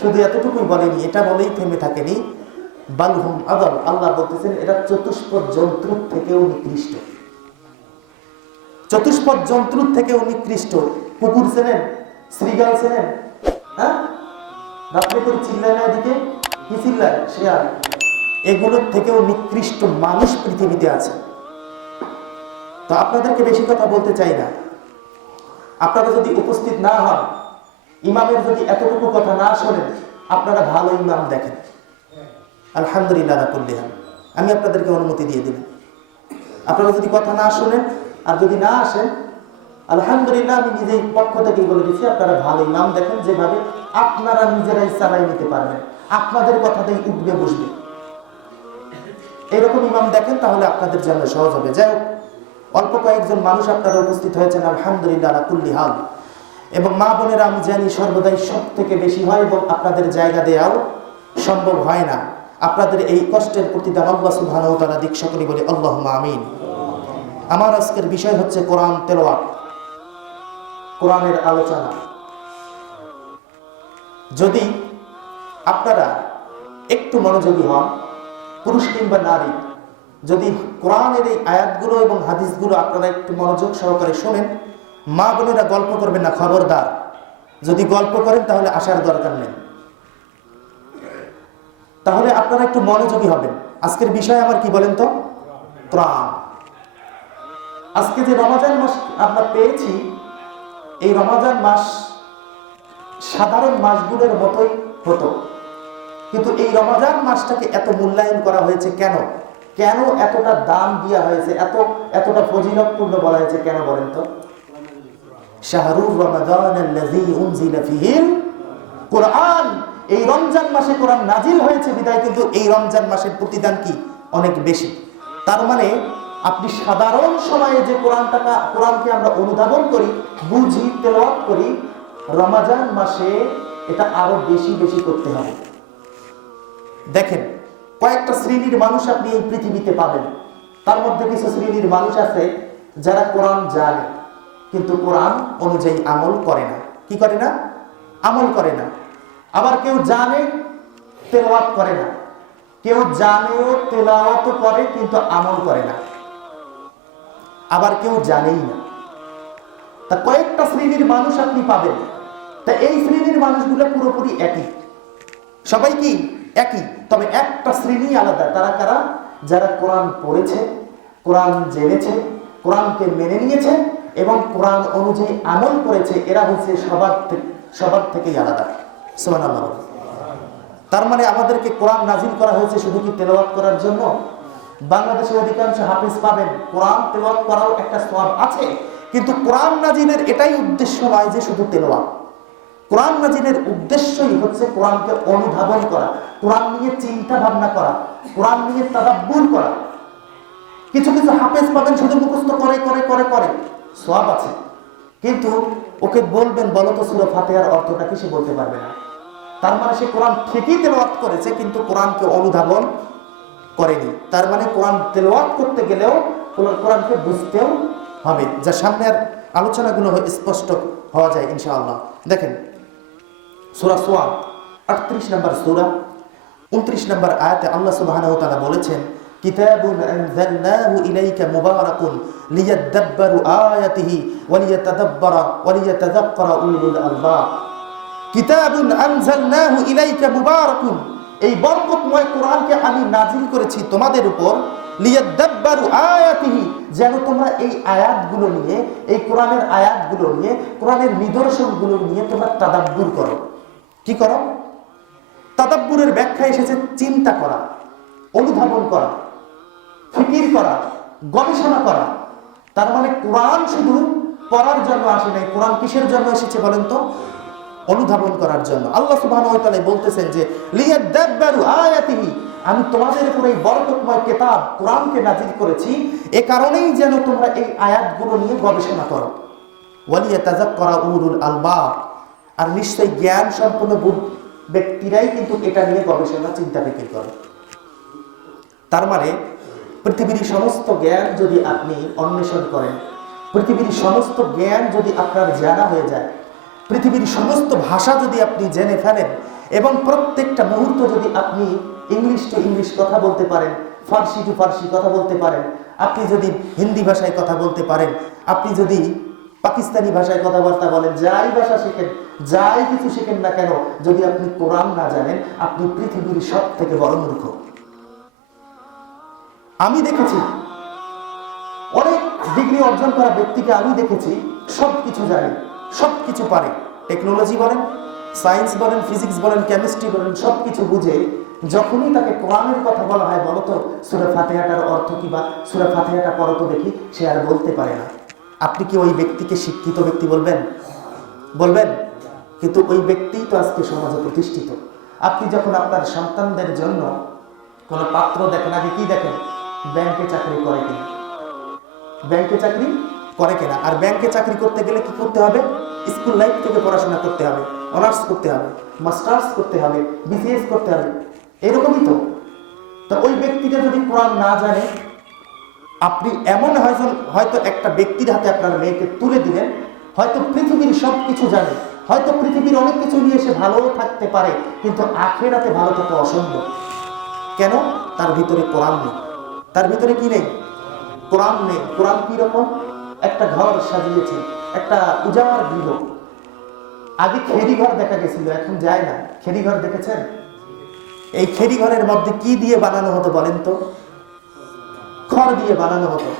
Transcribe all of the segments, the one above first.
শুধু এতটুকুই বলেনি, এটা বলেই থেমে থাকেনি, বালহুম আদল, আল্লাহ বলতেছেন এরা চতুষ্পদ জন্তুর থেকেও নিকৃষ্ট। চতুষ্পদ জন্তুর থেকেও নিকৃষ্ট। কুকুর চেনেন? শ্রীগাল চেনেন? হ্যাঁ, রাত্রে করে চিল্লায় না, এদিকে কি চিল্লায়? শেয়াল। এগুলোর থেকেও নিকৃষ্ট মানুষ পৃথিবীতে আছে। তো আপনাদেরকে বেশি কথা বলতে চাই না। আপনারা যদি উপস্থিত না হন, ইমামের যদি এতটুকু কথা না শোনেন, আপনারা ভালো ইমাম দেখেন। আলহামদুলিল্লাহ না করলে আমি আপনাদেরকে অনুমতি দিয়ে দিলাম। আপনারা যদি কথা না শোনেন আর যদি না আসেন, আলহামদুলিল্লাহ আমি নিজেই পক্ষ থেকেই বলে দিচ্ছি, আপনারা ভালো ইমাম দেখেন, যেভাবে আপনারা নিজেরাই চালাই নিতে পারবেন, আপনাদের কথাতেই উঠবে বসবে, এরকম ইমাম দেখেন, তাহলে আপনাদের জন্য সহজ হবে। যাই হোক, অল্প কয়েকজন মানুষ আপনারা উপস্থিত হয়েছেন, আলহামদুলিল্লাহ আলা কুল্লি হাল। এবং মা বোনেরা, আমি জানি সর্বদাই সব থেকে বেশি হয় এবং আপনাদের জায়গা দেওয়াও সম্ভব হয় না। আপনাদের এই কষ্টের প্রতিদান আল্লাহ সুবহানাহু ওয়া তাআলা দিক, সকলেই বলি আল্লাহুম্মা আমিন। আমার আজকের বিষয় হচ্ছে কোরআন তেলাওয়াত, কোরআনের আলোচনা। যদি আপনারা একটু মনোযোগী হন, পুরুষ কিংবা নারী, যদি কোরআনের এই আয়াতগুলো এবং হাদিসগুলো আপনারা একটু মনোযোগ সহকারে শোনেন, মা বোনেরা গল্প করবেন না, খবরদার। যদি গল্প করেন তাহলে আসার দরকার নেই, তাহলে আপনারা একটু মনোযোগী হবেন। আজকের বিষয় আমার কি বলেন তো? কোরআন। আজকে যে রমজান মাস আমরা পেয়েছি, এই রমজান মাস সাধারণ মাসগুলোর মতোই হতো, কিন্তু এই রমজান মাসটাকে এত মূল্যায়ন করা হয়েছে কেন? কেন এতটা দাম দেওয়া হয়েছে, এতটা ফজিলতপূর্ণ বলা হয়েছে কেন বলেন তো? শাহরুর রমাদানাল্লাযী উনজিলা ফীহিল কুরআন। এই রমজান মাসে কোরআন নাজিল হয়েছে বিধায় কিন্তু এই রমজান মাসের প্রতিদান কি অনেক বেশি। তার মানে আপনি সাধারণ সময়ে যে কোরআনকে আমরা অনুধাবন করি, বুঝি, তেলাওয়াত করি, রমজান মাসে এটা আরো বেশি বেশি করতে হবে। দেখেন, কয়েকটা শ্রেণীর মানুষ আপনি এই পৃথিবীতে পাবেন। তার মধ্যে কিছু শ্রেণীর মানুষ আছে যারা কোরআন জানে কিন্তু কোরআন অনুযায়ী আমল করে না। কি করে না? আমল করে না। আবার কেউ জানে, তেলাওয়াত করে না। কেউ জানেও, তেলাওয়াতও করে কিন্তু আমল করে না। আবার কেউ জানেই না। তা কয়েকটা শ্রেণীর মানুষ আপনি পাবেন। তা এই শ্রেণীর মানুষগুলো পুরোপুরি একই, সবাই কি একই, তবে একটা শ্রেণী আলাদা। তারা কারা? যারা কোরআন পড়েছে, কোরআন জেনেছে, কোরআনকে মেনে নিয়েছে এবং কোরআন অনুযায়ী আমল করেছে, এরা হচ্ছে সবার থেকেই আলাদা। সুবহানাল্লাহ। তার মানে আমাদেরকে কোরআন নাজিল করা হয়েছে শুধু কি তেলাওয়াত করার জন্য? বাংলাদেশের অধিকাংশ হাফেজ পাবেন কোরআন তেলাওয়াত করাও একটা সওয়াব আছে, কিন্তু কোরআন নাজিলের এটাই উদ্দেশ্য নয় যে শুধু তেলাওয়াত। কোরআন নাজিলের উদ্দেশ্যই হচ্ছে কোরআনকে অনুধাবন করা, কোরআন নিয়ে চিন্তা ভাবনা করা, কোরআন নিয়ে তাদাব্বুর করা। কিছু কিছু হাফেজ পাবেন শুধু মুখস্থ করে করে করে করে, সওয়াব আছে, কিন্তু ওকে বলবেন বলো তো সূরা ফাতিহার অর্থটা কি, সে বলতে পারবে না। তার মানে সে কোরআন ঠিকই তেলাওয়াত করেছে কিন্তু কোরআনকে অনুধাবন করেনি। তার মানে কোরআন তেলাওয়াত করতে গেলেও কোরআনকে বুঝতেও হবে, যা সামনের আলোচনাগুলো স্পষ্ট হওয়া যায় ইনশাআল্লাহ। দেখেন, সূরা সুয়াদ 38 নম্বর সূরা 29 নম্বর আয়াতে আল্লাহ সুবহানাহু ওয়া তাআলা বলেছেন, কিতাবুন আনজালনাহু ইলাইকা মুবারাকুন লিয়াদাব্বারু আয়াতিহি ওয়া লিয়াতাযাক্কারা উলুল আলবাব। কিতাবুন আনজালনাহু ইলাইকা মুবারাকুন, এই বরকতময় কোরআনকে আমি নাজিল করেছি তোমাদের উপর, লিয়াদাব্বারু আয়াতিহি, যেন তোমরা এই আয়াতগুলো নিয়ে, এই কোরআনের আয়াতগুলো নিয়ে, কোরআনের নিদর্শনগুলো নিয়ে তোমরা তাদাব্বুর করো। কি করো? তাদাব্বুরের ব্যাখ্যা এসেছে চিন্তা করা, অনুধাবন করা, ফিকির করা, গবেষণা করা। তার মানে কোরআন শুধু পড়ার জন্য আসে নাই, কোরআন কিসের জন্য এসেছে বলেন তো? অনুধাবন করার জন্য। আল্লাহ সুবহানাহু ওয়া তাআলা বলতেছেন যে লিয়াদাব্বারু আয়াতিহি, আমি তোমাদের উপর এই বরকতময় কিতাব কোরআনকে নাজিল করেছি এ কারণেই যেন তোমরা এই আয়াতগুলো নিয়ে গবেষণা করো। ওয়া লিয়াতাযাক্কারা উলুল আলবাব, আর নিশ্চয়ই জ্ঞান সম্পন্ন ব্যক্তিরাই কিন্তু এটা নিয়ে গবেষণা, চিন্তা ফিকির করে। তার মানে পৃথিবীর সমস্ত জ্ঞান যদি আপনি অন্বেষণ করেন, পৃথিবীর সমস্ত জ্ঞান যদি আপনার জানা হয়ে যায়, পৃথিবীর সমস্ত ভাষা যদি আপনি জেনে ফেলেন, এবং প্রত্যেকটা মুহূর্ত যদি আপনি ইংলিশ টু ইংলিশ কথা বলতে পারেন, ফার্সি টু ফার্সি কথা বলতে পারেন, আপনি যদি হিন্দি ভাষায় কথা বলতে পারেন, আপনি যদি পাকিস্তানি ভাষায় কথাবার্তা বলেন, যাই ভাষা শেখেন, যাই কিছু শেখেন না কেন, যদি আপনি কোরআন না জানেন, আপনি পৃথিবীর সব থেকে বড় মূর্খ। আমি দেখেছি অনেক ডিগ্রি অর্জন করা ব্যক্তিকে, আমি দেখেছি সবকিছু জানে, সবকিছু পারে, টেকনোলজি বলেন, সায়েন্স বলেন, ফিজিক্স বলেন, কেমিস্ট্রি বলেন, সবকিছু বুঝে যখনই তাকে কোরআনের কথা বলা হয়, বলো তো সূরা ফাতিহাটার অর্থ কি, বা সূরা ফাতিহাটা পড়ো তো দেখি, সে আর বলতে পারে না। আপনি কি ওই ব্যক্তিকে শিক্ষিত ব্যক্তি বলবেন? বলবেন? কিন্তু ওই ব্যক্তিই তো আজকে সমাজে প্রতিষ্ঠিত। আপনি যখন আপনার সন্তানদের জন্য কোন পাত্র দেখেন, আগে কি দেখেন? ব্যাংকে চাকরি করে কিনা, ব্যাংকে চাকরি করে কিনা। আর ব্যাংকে চাকরি করতে গেলে কি করতে হবে? স্কুল লাইফ থেকে পড়াশোনা করতে হবে, অনার্স করতে হবে, মাস্টার্স করতে হবে, বিসিএস করতে হবে, এরকমই তো। তো ওই ব্যক্তিটা যদি কোরআন না জানে, আপনি এমন হয়তো একটা ব্যক্তির হাতে আপনার মেয়েকে তুলে দিলেন, হয়তো পৃথিবীর সব কিছু জানে, হয়তো পৃথিবীর অনেক কিছু নিয়ে সে ভালোও থাকতে পারে, কিন্তু আখিরাতে ভালো থাকা অসম্ভব। কেন? তার ভিতরে কোরআন নেই। তার ভিতরে কি নেই? কোরআন নেই। কোরআন কি রকম? একটা ঘর সাজিয়েছে, একটা উজাড় গৃহ। আগে খেরি ঘর দেখা গেছিল, এখন যায় না। খেরি ঘর দেখেছেন? এই খেরি ঘরের মধ্যে কি দিয়ে বানানো হতো বলেন তো? খড় দিয়ে বানানো হতো।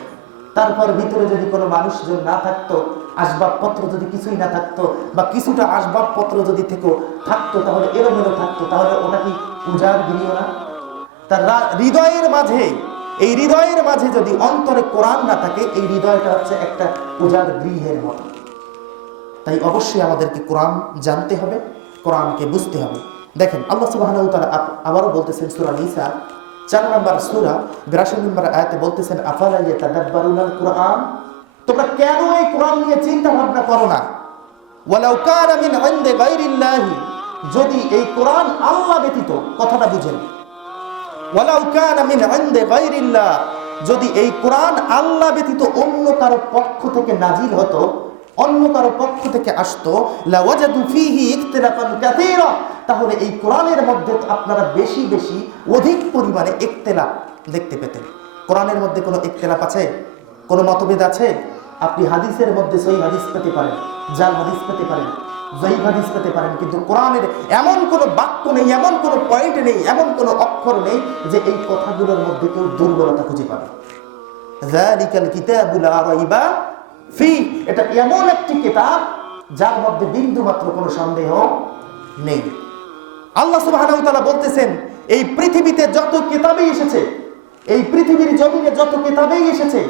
তারপর ভিতরে যদি কোনো মানুষজন না থাকতো, আসবাবপত্র যদি কিছুই না থাকতো, বা কিছুটা আসবাবপত্র যদি থাকতো, তাহলে এলোমেলো থাকতো, তাহলে ওটা কি উজাড় গৃহ না? তার হৃদয়ের মাঝে, এই হৃদয়ের মাঝে যদি অন্তরে কোরআন না থাকে, এই হৃদয়টা হচ্ছে একটা উজাড় গৃহের মতো। তাই অবশ্যই আমাদেরকে কোরআন জানতে হবে, কোরআনকে বুঝতে হবে। দেখেন আল্লাহ সুবহানাহু ওয়া তাআলা আবারও বলতেছেন সূরা নিসা 4 নম্বর সূরা 82 নম্বর আয়াতে বলতেছেন, আফালা ইয়াতাদাব্বারুনাল কুরআন, তোমরা কেন এই কোরআন নিয়ে চিন্তা ভাবনা করো না? ওয়ালাউ কানা মিন ইনদি গায়রিল্লাহি, যদি এই কোরআন আল্লাহ ব্যতীত, কথাটা বুঝেন, ওয়ালাউ কানা মিন ইনদি গায়রিল্লাহ, যদি এই কোরআন আল্লাহ ব্যতীত অন্য কারো পক্ষ থেকে নাজিল হতো, অন্য কারো পক্ষ থেকে আসতো, লাওয়াজাদু ফীহি ইখতিলাফান কাসীরা, তাহলে এই কোরআনের মধ্যে আপনারা বেশি বেশি অধিক পরিমাণে ইখতিলাফ দেখতে পেতেন। কোরআনের মধ্যে কোনো ইখতিলাফ আছে? কোনো মতভেদ আছে? আপনি হাদিসের মধ্যে সহিহ হাদিস পেতে পারেন, জাল হাদিস পেতে পারেন, যঈফ হাদিস পেতে পারেন, কিন্তু কোরআনের এমন কোনো বাক্য নেই, এমন কোনো পয়েন্ট নেই, এমন কোনো অক্ষর নেই যে এই কথাগুলোর মধ্যে কেউ দুর্বলতা খুঁজে পাবে। যালিকাল কিতাবু লা রাইবা ফি, এটা এমন একটি কিতাব যার মধ্যে বিন্দু মাত্র কোনো সন্দেহ নেই। আল্লাহ সুবহানাহু ওয়া তাআলা বলতেছেন, এই পৃথিবীতে যত কিতাবই এসেছে, এই পৃথিবীর জমিনে যত কিতাবই এসেছে,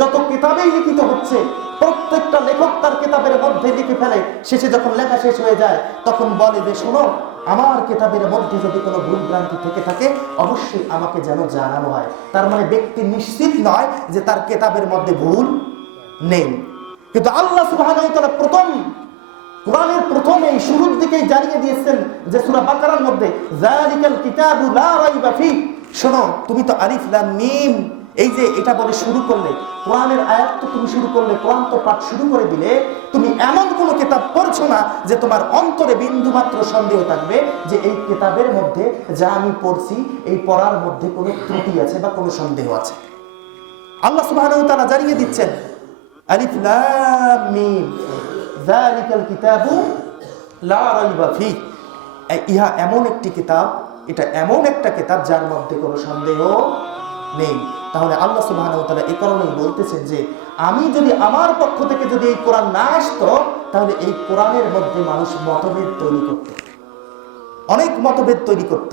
যত কিতাবই লিখিত হচ্ছে, প্রত্যেকটা লেখক তার কিতাবের মধ্যে লিখে ফেলে, শেষে যখন লেখা শেষ হয়ে যায় তখন বলে যে, শোনো, আমার কিতাবের মধ্যে যদি কোনো ভুল ভ্রান্তি থেকে থাকে অবশ্যই আমাকে যেন জানানো হয়। তার মানে ব্যক্তি নিশ্চিত নয় যে তার কিতাবের মধ্যে ভুল নেই। কিন্তু আল্লাহ সুবহানাহু ওয়া তাআলা কোরআনের প্রথমে শুরুর দিকেই জানিয়ে দিয়েছেন যে সূরা বাকারার মধ্যে, যালিকাল কিতাবু লা রাইবা ফি, শোনো, তুমি তো আলিফ লাম মিম, এই যে এটা বলে শুরু করলে, কোরআনের আয়াত তো তুমি শুরু করলে, কোরআন তো পাঠ শুরু করে দিলে, তুমি এমন কোনো কিতাব পড়ছো না যে তোমার অন্তরে বিন্দু মাত্র সন্দেহ থাকবে যে এই কিতাবের মধ্যে যা আমি পড়ছি, এই পড়ার মধ্যে কোনো ত্রুটি আছে বা কোনো সন্দেহ আছে। আল্লাহ সুবহানাহু ওয়া তাআলা জানিয়ে দিচ্ছেন, আলিফ লাম মিম যালিকাল কিতাবু লা রাইবা ফি, ইহা এমন একটি কিতাব, এটা এমন একটা কিতাব যার মধ্যে কোনো সন্দেহ নেই। তাহলে আল্লাহ সুবহানাহু ওয়া তাআলা এই কারণেই বলতেছেন যে আমি যদি আমার পক্ষ থেকে যদি এই কোরআন না আসতো, তাহলে এই কোরআনের মধ্যে মানুষ মতভেদ তৈরি করত, অনেক মতভেদ তৈরি করত।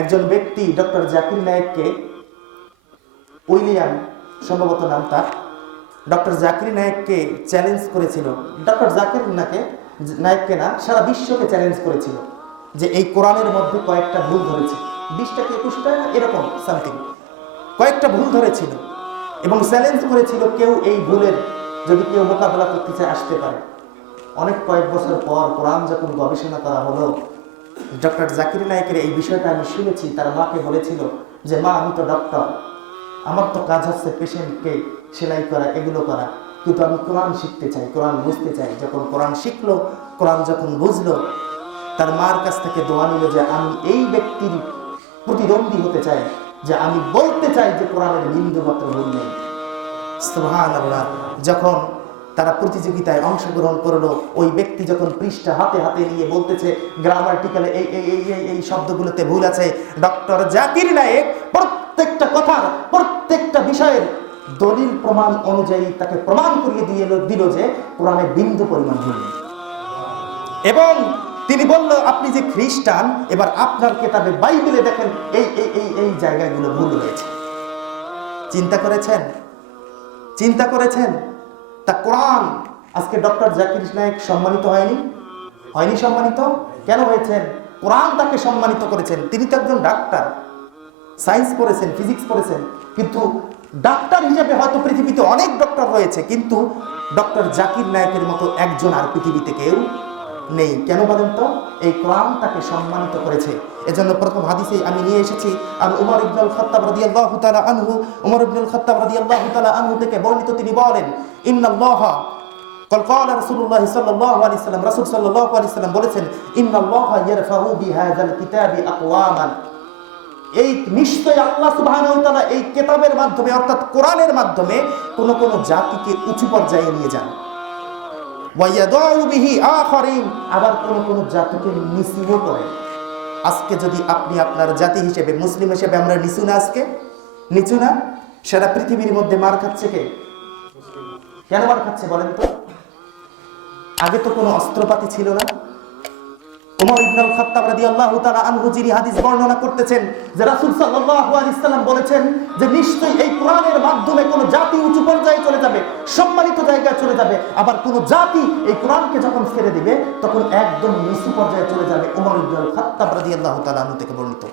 একজন ব্যক্তি ডক্টর জাকির নায়েককে, উইলিয়াম সম্ভবত নাম তার, ডক্টর জাকির নায়েককে চ্যালেঞ্জ করেছিল, ডক্টর জাকির নায়েককে না, সারা বিশ্বকে চ্যালেঞ্জ করেছিল যে এই কোরআনের মধ্যে কয়েকটা ভুল ধরেছে, 20টা কি 21টা এরকম সামথিং, কয়েকটা ভুল ধরেছিল এবং চ্যালেঞ্জ করেছিল কেউ এই ভুলের যদি কেউ মোকাবেলা করতে চায় আসতে পারে। অনেক কয়েক বছর পর কোরআন যখন গবেষণা করা হলো, ডক্টর জাকির নায়েকের এই বিষয়টা আমি শুনেছি, তার মাকে বলেছিল যে, মা, আমি তো ডক্টর, আমার তো কাজ হচ্ছে পেশেন্টকে সেলাই করা, এগুলো করা, কিন্তু আমি কোরআন শিখতে চাই, কোরআন বুঝতে চাই। যখন কোরআন শিখলো, কোরআন যখন বুঝলো, তার মার কাছ থেকে দোয়া নিল যে আমি এই ব্যক্তির প্রতিদ্বন্দ্বী হতে চাই, যে আমি বলতে চাই যে কোরআনের বিন্দু মাত্র ভুল নেই। সুবহানাল্লাহ। যখন তারা প্রতিযোগিতায় অংশগ্রহণ করলো, ওই ব্যক্তি যখন পৃষ্ঠা হাতে হাতে নিয়ে বলতেছে গ্রামাটিক্যালে এই এই এই এই এই শব্দগুলোতে ভুল আছে, ডক্টর জাকির নায়েক প্রত্যেকটা কথার প্রত্যেকটা বিষয়ের দলিল প্রমাণ অনুযায়ী তাকে প্রমাণ করিয়ে দিল যে কোরআনে বিন্দু পরিমাণ ভুল নেই। এবং তিনি বলল, আপনি যে খ্রিস্টান, এবার আপনার কেতাবে বাইবেলে দেখেন এই এই এই এই জায়গাগুলো ভুল হয়েছে। চিন্তা করেছেন? চিন্তা করেছেন? তা কোরআন আজকে ডক্টর জাকির নায়েক সম্মানিত হয়নি? হয়নি সম্মানিত? কেন হয়েছেন? কোরআন তাকে সম্মানিত করেছেন। তিনি তো একজন ডাক্তার, সায়েন্স পড়েছেন, ফিজিক্স পড়েছেন, কিন্তু ডাক্তার হিসেবে হয়তো পৃথিবীতে অনেক ডক্টর রয়েছে, কিন্তু ডক্টর জাকির নায়েকের মতো একজন আর পৃথিবীতে কেউ নেই। কেন বলেন তো? এই কোরআন তাকে সম্মানিত করেছে। এজন্য প্রথম হাদিসে আমি নিয়ে এসেছি আর উমর ইবনুল খাত্তাব রাদিয়াল্লাহু তাআলা আনহু, উমর ইবনুল খাত্তাব রাদিয়াল্লাহু তাআলা আনহু থেকে বর্ণিত, তিনি বলেন, ইন্নাল্লাহা قال رسول الله صلى الله عليه وسلم, রাসূল সাল্লাল্লাহু আলাইহি সাল্লাম বলেছেন, ইন্নাল্লাহা ইয়ারফাউ বিহাযাল কিতাবি আকওয়ামান, এই নিশ্চয় আল্লাহ সুবহানাহু ওয়া তাআলা এই কিতাবের মাধ্যমে অর্থাৎ কোরআনের মাধ্যমে কোন কোন জাতিকে উঁচু পর্যায়ে নিয়ে যান, ওয়া ইয়াদাউ বিহি আখারিন, আবার কোন কোন জাতিকে নিচু করেন। আজকে যদি আপনি আপনার জাতি হিসেবে, মুসলিম হিসেবে আমরা নিচু না? আজকে নিচু না? সারা পৃথিবীর মধ্যে মার খাচ্ছে কে? কেন মার খাচ্ছে বলেন তো? আগে তো কোনো অস্ত্রপাতি ছিল না। উমর ইবনুল খাত্তাব রাদিয়াল্লাহু তাআলা আনহু যিনি হাদিস বর্ণনা করতেছেন যে রাসূল সাল্লাল্লাহু আলাইহি সাল্লাম বলেছেন যে নিশ্চয়ই এই কোরআনের মাধ্যমে কোন জাতি উঁচু পর্যায়ে চলে যাবে, সম্মানিত জায়গায় চলে যাবে, আবার কোন জাতি এই কোরআনকে যখন ছেড়ে দিবে তখন একদম নিচু পর্যায়ে চলে যাবে। উমর ইবনুল খাত্তাব রাদিয়াল্লাহু তাআলা আনহু থেকে বর্ণিত,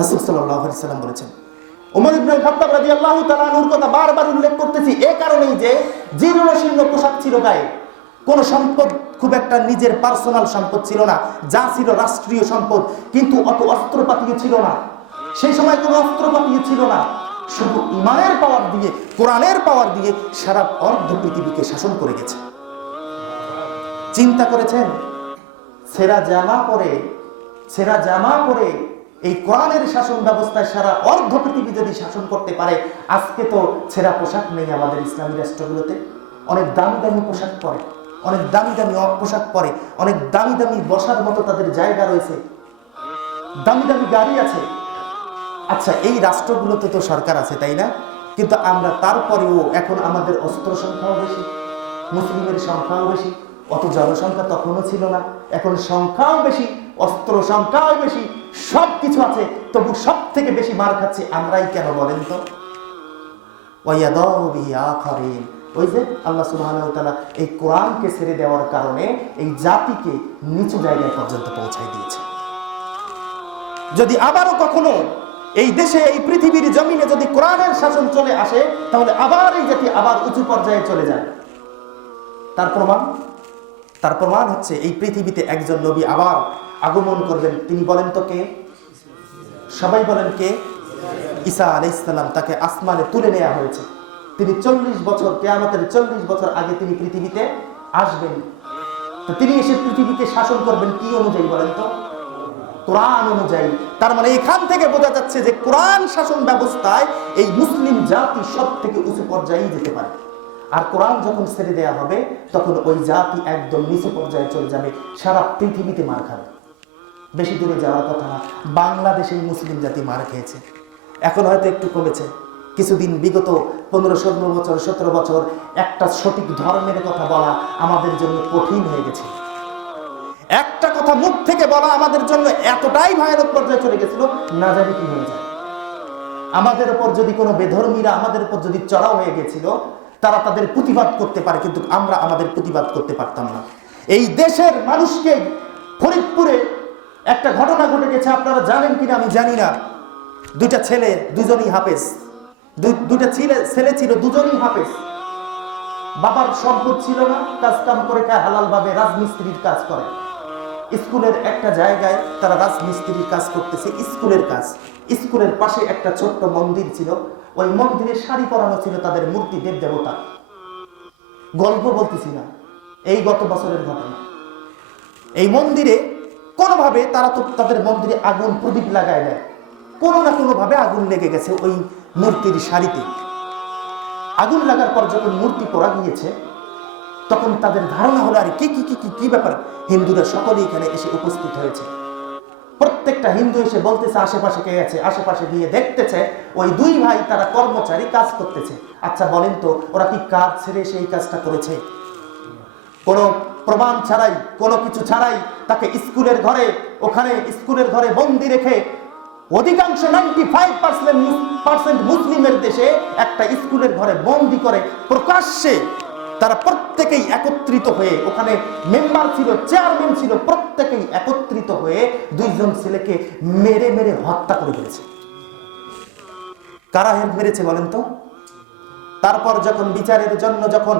রাসূল সাল্লাল্লাহু আলাইহি সাল্লাম বলেছেন। উমর ইবনুল খাত্তাব রাদিয়াল্লাহু তাআলা আনহুর কথা বারবার উল্লেখ করতেছি এ কারণেই যে জীর্ণ শীর্ণ পোশাক ছিল গায়ে, কোন সম্পদ খুব একটা নিজের পার্সোনাল সম্পদ ছিল না, যা ছিল রাষ্ট্রীয় সম্পদ, কিন্তু অত অস্ত্রপাতিও ছিল না। সেই সময় কোনো অস্ত্রপাতিও ছিল না, শুধু ইমানের পাওয়ার দিয়ে, কোরআনের পাওয়ার দিয়ে সারা অর্ধ পৃথিবীকে শাসন করে গেছে। চিন্তা করেছেন? ছেঁড়া জামা পরে এই কোরআনের শাসন ব্যবস্থায় সারা অর্ধ পৃথিবী যদি শাসন করতে পারে, আজকে তো ছেঁড়া পোশাক নেই আমাদের ইসলামী রাষ্ট্রগুলোতে। অনেক দামি দামি পোশাক পরে, অনেক দামি দামি পোশাক পরে, অনেক দামি দামি বসার মতো তাদের জায়গা রয়েছে, দামি দামি গাড়ি আছে। আচ্ছা, এই রাষ্ট্রগুলোতে তো সরকার আছে, তাই না? কিন্তু আমরা তারপরেও এখন আমাদের অস্ত্র সংখ্যাও বেশি, মুসলিমের সংখ্যাও বেশি, অত জনসংখ্যা তখনও ছিল না, এখন সংখ্যাও বেশি, অস্ত্র সংখ্যাও বেশি, সব কিছু আছে, তবু সব থেকে বেশি মার খাচ্ছে আমরাই কেন বলেন তো? ওয়ায়াদাউ বিহি আখারিন, ওই যে আল্লাহ সুবহানাহু ওয়া তাআলা এই কোরআনকে ছেড়ে দেওয়ার কারণে এই জাতিকে নিচু জায়গায় পর্যন্ত পৌঁছায় দিয়েছে। যদি আবারও কখনো এই দেশে, এই পৃথিবীর জমিনে যদি কোরআনের শাসন চলে আসে, তাহলে আবার এই জাতি আবার উঁচু পর্যায়ে চলে যায়। তার প্রমাণ হচ্ছে এই পৃথিবীতে একজন নবী আবার আগমন করবেন। তিনি বলেন তো কে? সবাই বলেন কে? ঈসা আলাইহিস সালাম। তাকে আসমানে তুলে নেওয়া হয়েছে। তিনি 40 বছর, কিয়ামতের 40 বছর আগে তিনি পৃথিবীতে আসবেন। তো তিনি এসে পৃথিবীকে শাসন করবেন কি অনুযায়ী বলেন তো? কোরআন অনুযায়ী। তার মানে এখান থেকে বোঝা যাচ্ছে যে কোরআন শাসন ব্যবস্থায় এই মুসলিম জাতি সব থেকে উঁচু পর্যায়ে যেতে পারে। আর কোরআন যখন ছেড়ে দেওয়া হবে তখন ওই জাতি একদম নিচু পর্যায়ে চলে যাবে, সারা পৃথিবীতে মার খাবে। বেশি দূরে যাওয়ার কথা না, বাংলাদেশেই মুসলিম জাতি মার খেয়েছে, এখন হয়তো একটু কমেছে। কিছুদিন বিগত 15-16 বছর, 17 বছর একটা সঠিক ধর্মের কথা বলা আমাদের জন্য কঠিন হয়ে গেছে। একটা কথা মুখ থেকে বলা আমাদের জন্য এতটাই ভয়ানক পর্যায়ে চলে গেছিল, না জানি কি হয়ে যায়। আমাদের উপর যদি কোনো বেধর্মীরা আমাদের উপর যদি চড়াও হয়ে গেছিল, তারা তাদের প্রতিবাদ করতে পারে, কিন্তু আমরা আমাদের প্রতিবাদ করতে পারতাম না। এই দেশের মানুষকে ফরিদপুরে একটা ঘটনা ঘটে গেছে, আপনারা জানেন কিনা আমি জানি না। দুইটা ছেলে, দুজনই হাফেজ, দুইটা ছেলে ছিল, দুজনই হাফেজ। বাবার সম্পদ ছিল না, কাজ কাম করে খায় হালাল ভাবে, রাজমিস্ত্রির কাজ করে। স্কুলের একটা জায়গায় তারা রাজমিস্ত্রির কাজ করতেছে, স্কুলের কাজ। স্কুলের পাশে একটা ছোট্ট মন্দির ছিল, ওই মন্দিরে শাড়ি পরানো ছিল তাদের মূর্তি, দেব দেবতা। গল্প বলতেছি না, এই গত বছরের ঘটনা। এই মন্দিরে কোনোভাবে তারা তো তাদের মন্দিরে আগুন প্রদীপ লাগায় দেয়, কোনো না কোনোভাবে আগুন লেগে গেছে ওই মূর্তির সারিতে। আগুন লাগার পর যখন মূর্তি পোড়া গিয়েছে, তখন তাদের ধারণা হলো আরে কি কি কি কি কি ব্যাপার, হিন্দুরা সকলেই এখানে এসে উপস্থিত হয়েছে। প্রত্যেকটা হিন্দু এসে বলতেছে আশেপাশে কে আছে, আশেপাশে গিয়ে দেখতেছে ওই দুই ভাই তারা কর্মচারী কাজ করতেছে। আচ্ছা বলেন তো, ওরা কি কাজ ছেড়ে সেই কাজটা করেছে? কোনো প্রমাণ ছাড়াই, কোনো কিছু ছাড়াই তাকে স্কুলের ঘরে, ওখানে স্কুলের ঘরে বন্দি রেখে, অধিকাংশ 95% মুসলিমের দেশে একটা স্কুলের ঘরে বন্দি করে প্রকাশ্যে তারা প্রত্যেকেই একত্রিত হয়ে, ওখানে মেম্বার ছিল, চেয়ারম্যান ছিল, প্রত্যেকেই একত্রিত হয়ে দুইজন ছেলেকে মেরে মেরে হত্যা করে ফেলেছে। কারা মেরেছে বলেন তো? তারপর যখন বিচারের জন্য যখন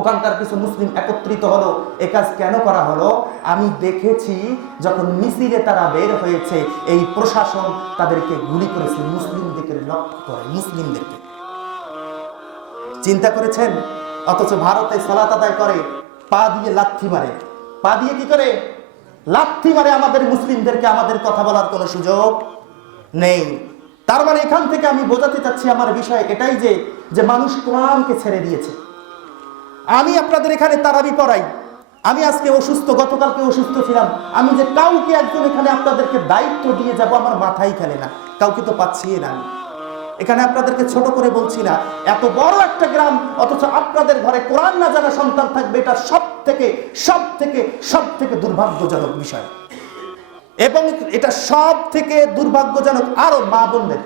ওখানকার কিছু মুসলিম একত্রিত হলো, এ কাজ কেন করা হলো, আমি দেখেছি যখন মিছিলে তারা বের হয়েছে, এই প্রশাসন তাদেরকে গুলি করেছে, মুসলিমদেরকে লক্ষ্য করে, মুসলিমদেরকে। চিন্তা করেছেন? অথচ ভারতে সালাত আদায় করে পা দিয়ে লাথি মারে, পা দিয়ে কি করে লাথি মারে আমাদের মুসলিমদেরকে, আমাদের কথা বলার কোনো সুযোগ নেই। তার মানে এখান থেকে আমি বোঝাতে চাচ্ছি, আমার বিষয় এটাই যে মানুষ কোরআনকে ছেড়ে দিয়েছে। আমি আপনাদের এখানে তারাবি পড়াই, আমি আজকে অসুস্থ, গতকালকে অসুস্থ ছিলাম, আমি যে কাউকে একজন এখানে আপনাদেরকে দায়িত্ব দিয়ে যাব আমার মাথায় খেলে না, কাউকে তো পাচ্ছি না। আমি এখানে আপনাদেরকে ছোট করে বলছি না, এত বড় একটা গ্রাম, অথচ আপনাদের ঘরে কোরআন না জানা সন্তান থাকবে, এটা সব থেকে দুর্ভাগ্যজনক বিষয়। এবং এটা সব থেকে দুর্ভাগ্যজনক আরো মা বোনদের,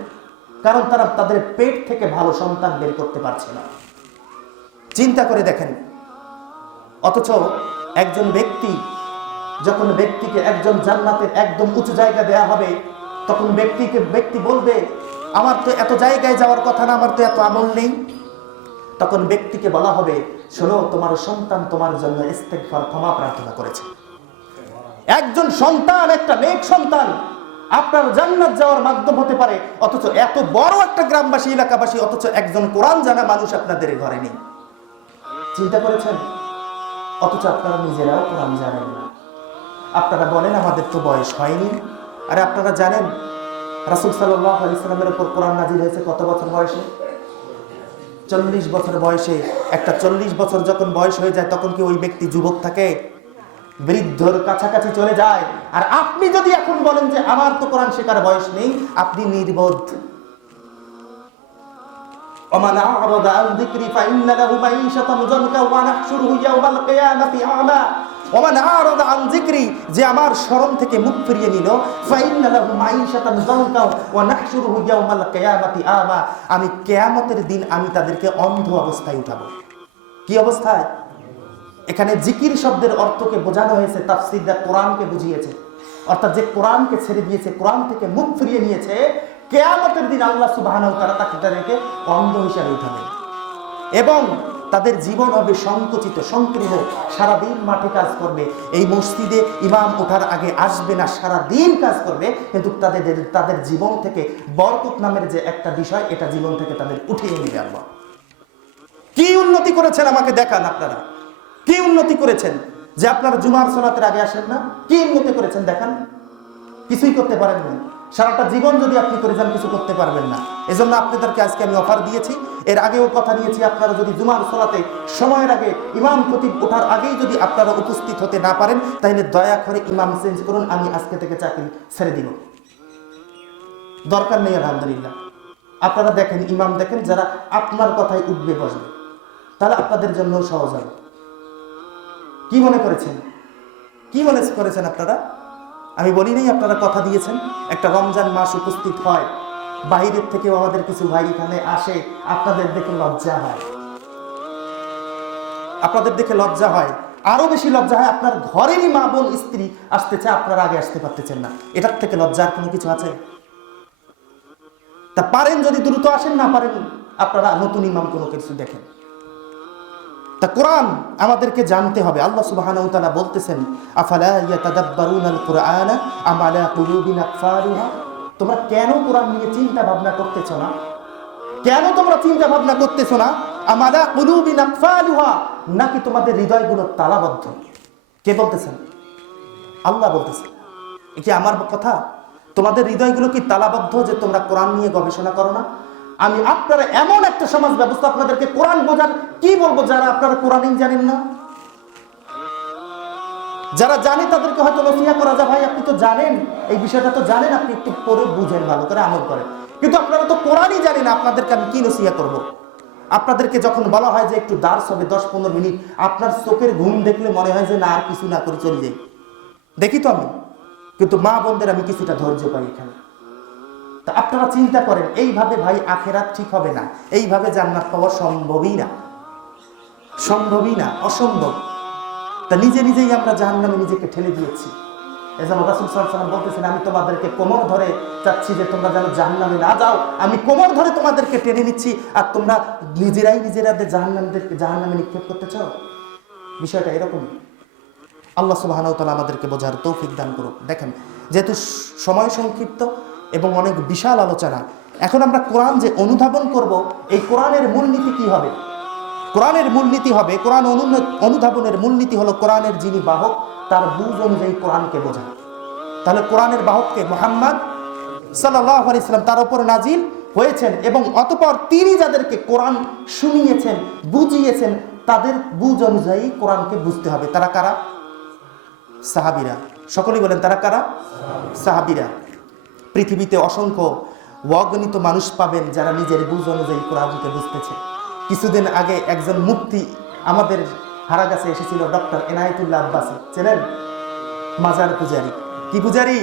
কারণ তারা তাদের পেট থেকে ভালো সন্তান বের করতে পারছে না। চিন্তা করে দেখেন। অথচ একজন ব্যক্তি, যখন ব্যক্তিকে একজন জান্নাতের একদম উঁচু জায়গা দেয়া হবে, তখন ব্যক্তি বলবে আমার তো এত জায়গায় যাওয়ার কথা না, আমার তো এত আমল নেই। তখন ব্যক্তিকে বলা হবে শোনো, তোমার সন্তান তোমার জন্য ইস্তেগফার, ক্ষমা প্রার্থনা করেছে। একজন সন্তান, একটা নেক সন্তান আপনার জান্নাত যাওয়ার মাধ্যম হতে পারে, অথচ এত বড় একটা গ্রামবাসী, এলাকাবাসী, অথচ একজন কোরআন জানা মানুষ আপনাদের ঘরে নেই। চিন্তা করেছেন? অথচ আপনারা নিজেরাও কোরআন জানেন না। আপনারা বলেন আমাদের তো বয়স হয়নি। আরে আপনারা জানেন রাসূল সাল্লাল্লাহু আলাইহি সাল্লামের উপর কোরআন নাযিল হয়েছে কত বছর বয়সে? 40 বছর বয়সে। একটা 40 বছর যখন বয়স হয়ে যায়, তখন কি ওই ব্যক্তি যুবক থাকে? বৃদ্ধর কাছাকাছি চলে যায়। আর আপনি যদি এখন বলেন যে আমার তো কোরআন শেখার বয়স নেই, আপনি নির্বোধ। ومن أعرض عن ذكري فإن له معيشة ضنكا ونحشره يوم القيامة أعمى ومن أعرض عن ذكري, যে আমার স্মরণ থেকে মুখ ফিরিয়ে নিল, فإن له معيشة ضنكا ونحشره يوم القيامة أعمى, আমি কিয়ামতের দিন আমি তাদেরকে অন্ধ অবস্থায় উঠাবো। কি অবস্থায়? এখানে জিকির শব্দের অর্থকে বোঝানো হয়েছে, তাফসীরটা কোরআনকে বুঝিয়েছে। অর্থাৎ যে কোরআনকে ছেড়ে দিয়েছে, কোরআন থেকে মুখ ফিরিয়ে নিয়েছে, কিয়ামতের দিন আল্লাহ সুবহানাহু ওয়া তাআলা তাদেরকে অন্ধ হিসাবে উঠাবেন এবং তাদের জীবন হবে সংকুচিত, সংকীর্ণ। সারাদিন মাঠে কাজ করবে, এই মসজিদে ইমাম ওঠার আগে আসবে না, সারাদিন কাজ করবে, কিন্তু তাদের জীবন থেকে বরকত নামের যে একটা বিষয়, এটা জীবন থেকে তাদের উঠিয়ে নিবে আল্লাহ। কি উন্নতি করেছেন আমাকে দেখান, আপনারা কি উন্নতি করেছেন যে আপনারা জুমার সালাতের আগে আসেন না? কি উন্নতি করেছেন দেখান? কিছুই করতে পারেন না। সারাটা জীবন যদি আপনি করে যান, কিছু করতে পারবেন না। এজন্য আপনাদেরকে আজকে আমি অফার দিয়েছি, এর আগেও কথা নিয়েছি, আপনারা যদি জুমার সালাতে সময়ের আগে ইমাম খতিব ওঠার আগেই যদি আপনারা উপস্থিত হতে না পারেন, তাহলে দয়া করে ইমাম চেঞ্জ করুন, আমি আজকে থেকে চাকরি ছেড়ে দিব, দরকার নেই। আলহামদুলিল্লাহ, আপনারা দেখেন, ইমাম দেখেন যারা আপনার কথায় উঠবে বসবে, তাহলে আপনাদের জন্য সহজ হবে। কি মনে করেছেন? কি মনে করেছেন আপনারা? আমি বলি নাই আপনারা কথা দিয়েছেন, একটা রমজান মাস উপস্থিত হয়, বাইরের থেকেও আমাদের কিছু ভাই এখানে আসে, আপনাদের দেখে লজ্জা হয়, আপনাদের দেখে লজ্জা হয়, আরো বেশি লজ্জা হয় আপনার ঘরেরই মা বোন স্ত্রী আসতেছে, আপনারা আগে আসতে পারতেছেন না। এটার থেকে লজ্জার কোনো কিছু আছে? তা পারেন যদি দ্রুত আসেন, না পারেন আপনারা নতুন ইমাম কোনো কিছু দেখেন। তা কোরআন আমাদেরকে জানতে হবে। আল্লাহ সুবহানাহু ওয়া তাআলা বলতেছেন, আফালা ইয়াতাদাব্বারুনাল কুরআনা আম আলা কুলুবিন আকফারুহা, তোমরা কেন কোরআন নিয়ে চিন্তা ভাবনা করতেছ না? কেন তোমরা চিন্তা ভাবনা করতেছ না? আম আলা কুলুবিন আকফারুহা, নাকি তোমাদের হৃদয়গুলো তালাবদ্ধ? কে বলতেছেন? আল্লাহ বলতেছে, এ কি আমার কথা? তোমাদের হৃদয়গুলো কি তালাবদ্ধ যে তোমরা কোরআন নিয়ে গবেষণা করো না? আমি আপনারা এমন একটা সমাজ ব্যবস্থা আপনাদেরকে কোরআন বোঝার কি বলবো, যারা আপনারা কোরআনই জানেন না। যারা জানে তাদেরকে হয়তো নসিহত করা যায়, ভাই আপনি তো জানেন এই বিষয়টা, তো জানেন, আপনি একটু পড়ে বুঝেন, ভালো করে আমল করেন। কিন্তু আপনারা তো কোরআনই জানেন না, আপনাদেরকে আমি কি নসিহত করব? আপনাদেরকে যখন বলা হয় যে একটু দার্স হবে 10-15 মিনিট, আপনার চোখের ঘুম দেখলে মনে হয় যে না, আর কিছু না করে চলে যাই। দেখি তো আমি, কিন্তু মা বোনদের আমি কিছুটা ধৈর্য পাই এখানে। তা আপনারা চিন্তা করেন, এইভাবে ভাই আখেরাত ঠিক হবে না, এইভাবে জান্নাত পাওয়া সম্ভবই না, সম্ভবই না, অসম্ভব। তা নিজে নিজেই আমরা জাহান্নামে নিজেকে ঠেলে দিয়েছি। এজন্য রাসূল সাল্লাল্লাহু আলাইহি ওয়াসাল্লাম বলতেছেন, আমি তোমাদেরকে কোমর ধরে চাচ্ছি যে তোমরা যেন জাহান্নামে না যাও, আমি কোমর ধরে তোমাদেরকে টেনে নিচ্ছি, আর তোমরা নিজেরাদের জাহান্নামে নিক্ষেপ করতে চাও। বিষয়টা এরকম। আল্লাহ সুবহানাহু ওয়া তাআলা আমাদেরকে বোঝার তৌফিক দান করুক। দেখেন, যেহেতু সময় সংক্ষিপ্ত এবং অনেক বিশাল আলোচনা, এখন আমরা কোরআন যে অনুধাবন করব, এই কোরআনের মূলনীতি কি হবে? কোরআনের মূলনীতি হবে, কোরআন অনুধাবনের মূলনীতি হলো কোরআনের যিনি বাহক তার বুঝ অনুযায়ী কোরআনকে বোঝা। তাহলে কোরআনের বাহককে মুহাম্মদ সাল্লাল্লাহু আলাইহি সাল্লাম, তার উপর নাজিল হয়েছেন, এবং অতঃপর তিনি যাদেরকে কোরআন শুনিয়েছেন, বুঝিয়েছেন, তাদের বুঝ অনুযায়ী কোরআনকে বুঝতে হবে। তারা কারা? সাহাবীরা। সকলেই বলেন, তারা কারা? সাহাবীরা। পৃথিবীতে অসংখ্য অগণিত মানুষ পাবেন যারা নিজের বুঝ অনুযায়ী কোরআনকে বুঝতেছে। কিছুদিন আগে একজন মুফতি আমাদের হারাগাছে এসেছিল, ডক্টর এনায়েতুল্লাহ আব্বাসী, চেনেন? মাজার পূজারী। কি পূজারী?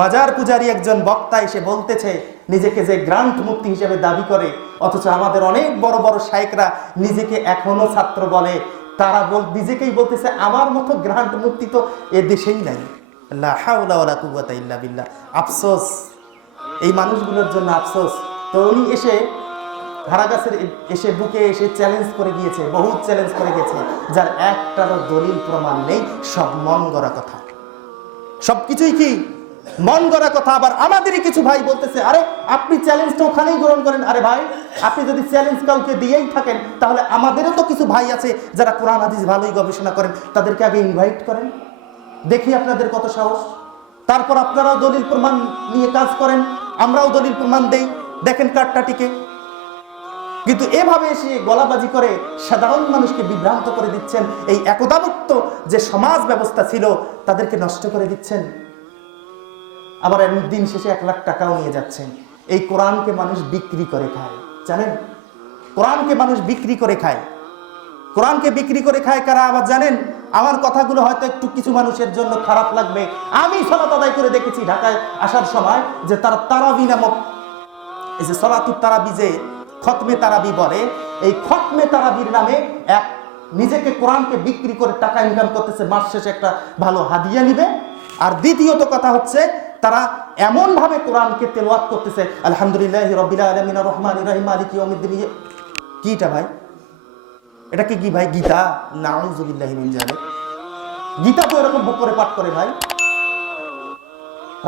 মাজার পূজারী একজন বক্তা এসে বলতেছে নিজেকে যে গ্রান্ট মুফতি হিসেবে দাবি করে, অথচ আমাদের অনেক বড় বড় শায়েখরা নিজেকে এখনো ছাত্র বলে। তারা নিজেকেই বলতেছে আমার মতো গ্রান্ট মুফতি তো এ দেশেই নাই। লা হাওলা ওয়ালা কুওয়াতা ইল্লা বিল্লাহ। আফসোস, এই মানুষগুলোর জন্য আফসোস। তো উনি এসে হারাগাছের এসে বুকে এসে চ্যালেঞ্জ করে গিয়েছে, বহুত চ্যালেঞ্জ করে গেছে, যার একটারও দলিল প্রমাণ নেই, সব মন গড়া কথা, সবকিছুই কি মন গড়া কথা। আবার আমাদেরই কিছু ভাই বলতেছে, আরে আপনি চ্যালেঞ্জটা ওখানেই গ্রহণ করেন। আরে ভাই, আপনি যদি চ্যালেঞ্জ কাউকে দিয়েই থাকেন, তাহলে আমাদেরও তো কিছু ভাই আছে যারা কোরআন হাদিস ভালোই গবেষণা করেন, তাদেরকে আগে ইনভাইট করেন, দেখি আপনাদের কত সাহস। তারপর আপনারাও দলিল প্রমাণ নিয়ে কাজ করেন, আমরাও দলিল প্রমাণ দেই, দেখেন কারটা টিকে। কিন্তু এভাবে এসে গলাবাজি করে সাধারণ মানুষকে বিভ্রান্ত করে দিচ্ছেন, এই একদামুক্ত যে সমাজ ব্যবস্থা ছিল তাদেরকে নষ্ট করে দিচ্ছেন। আবার দিন শেষে 1 লাখ টাকাও নিয়ে যাচ্ছেন। এই কোরআনকে মানুষ বিক্রি করে খায়, জানেন? কোরআনকে মানুষ বিক্রি করে খায়। কোরআনকে বিক্রি করে খায় কারা আবার জানেন? আমার কথাগুলো হয়তো একটু কিছু মানুষের জন্য খারাপ লাগবে। আমি সালাত আদায় করে দেখেছি ঢাকায় আসার সময়, যে তারা তারাবি নামক এই যে সালাতুত তারাবি, যে খতমে তারাবি বলে, এই খতমে তারাবির নামে এক নিজেকে কোরআনকে বিক্রি করে টাকা ইনকাম করতেছে, মাস শেষে একটা ভালো হাদিয়া নিবে। আর দ্বিতীয়ত কথা হচ্ছে, তারা এমন ভাবে কোরআনকে তেলাওয়াত করতেছে, আলহামদুলিল্লাহি রাব্বিল আলামিন আর রহমানির রহিম মালিকি ইয়াউমিদ্দিন। কিটা ভাই? এটা কি ভাই? গীতা? নাউযুবিল্লাহি মিন যালিক। গীতা তো এরকম করে পাঠ করে ভাই।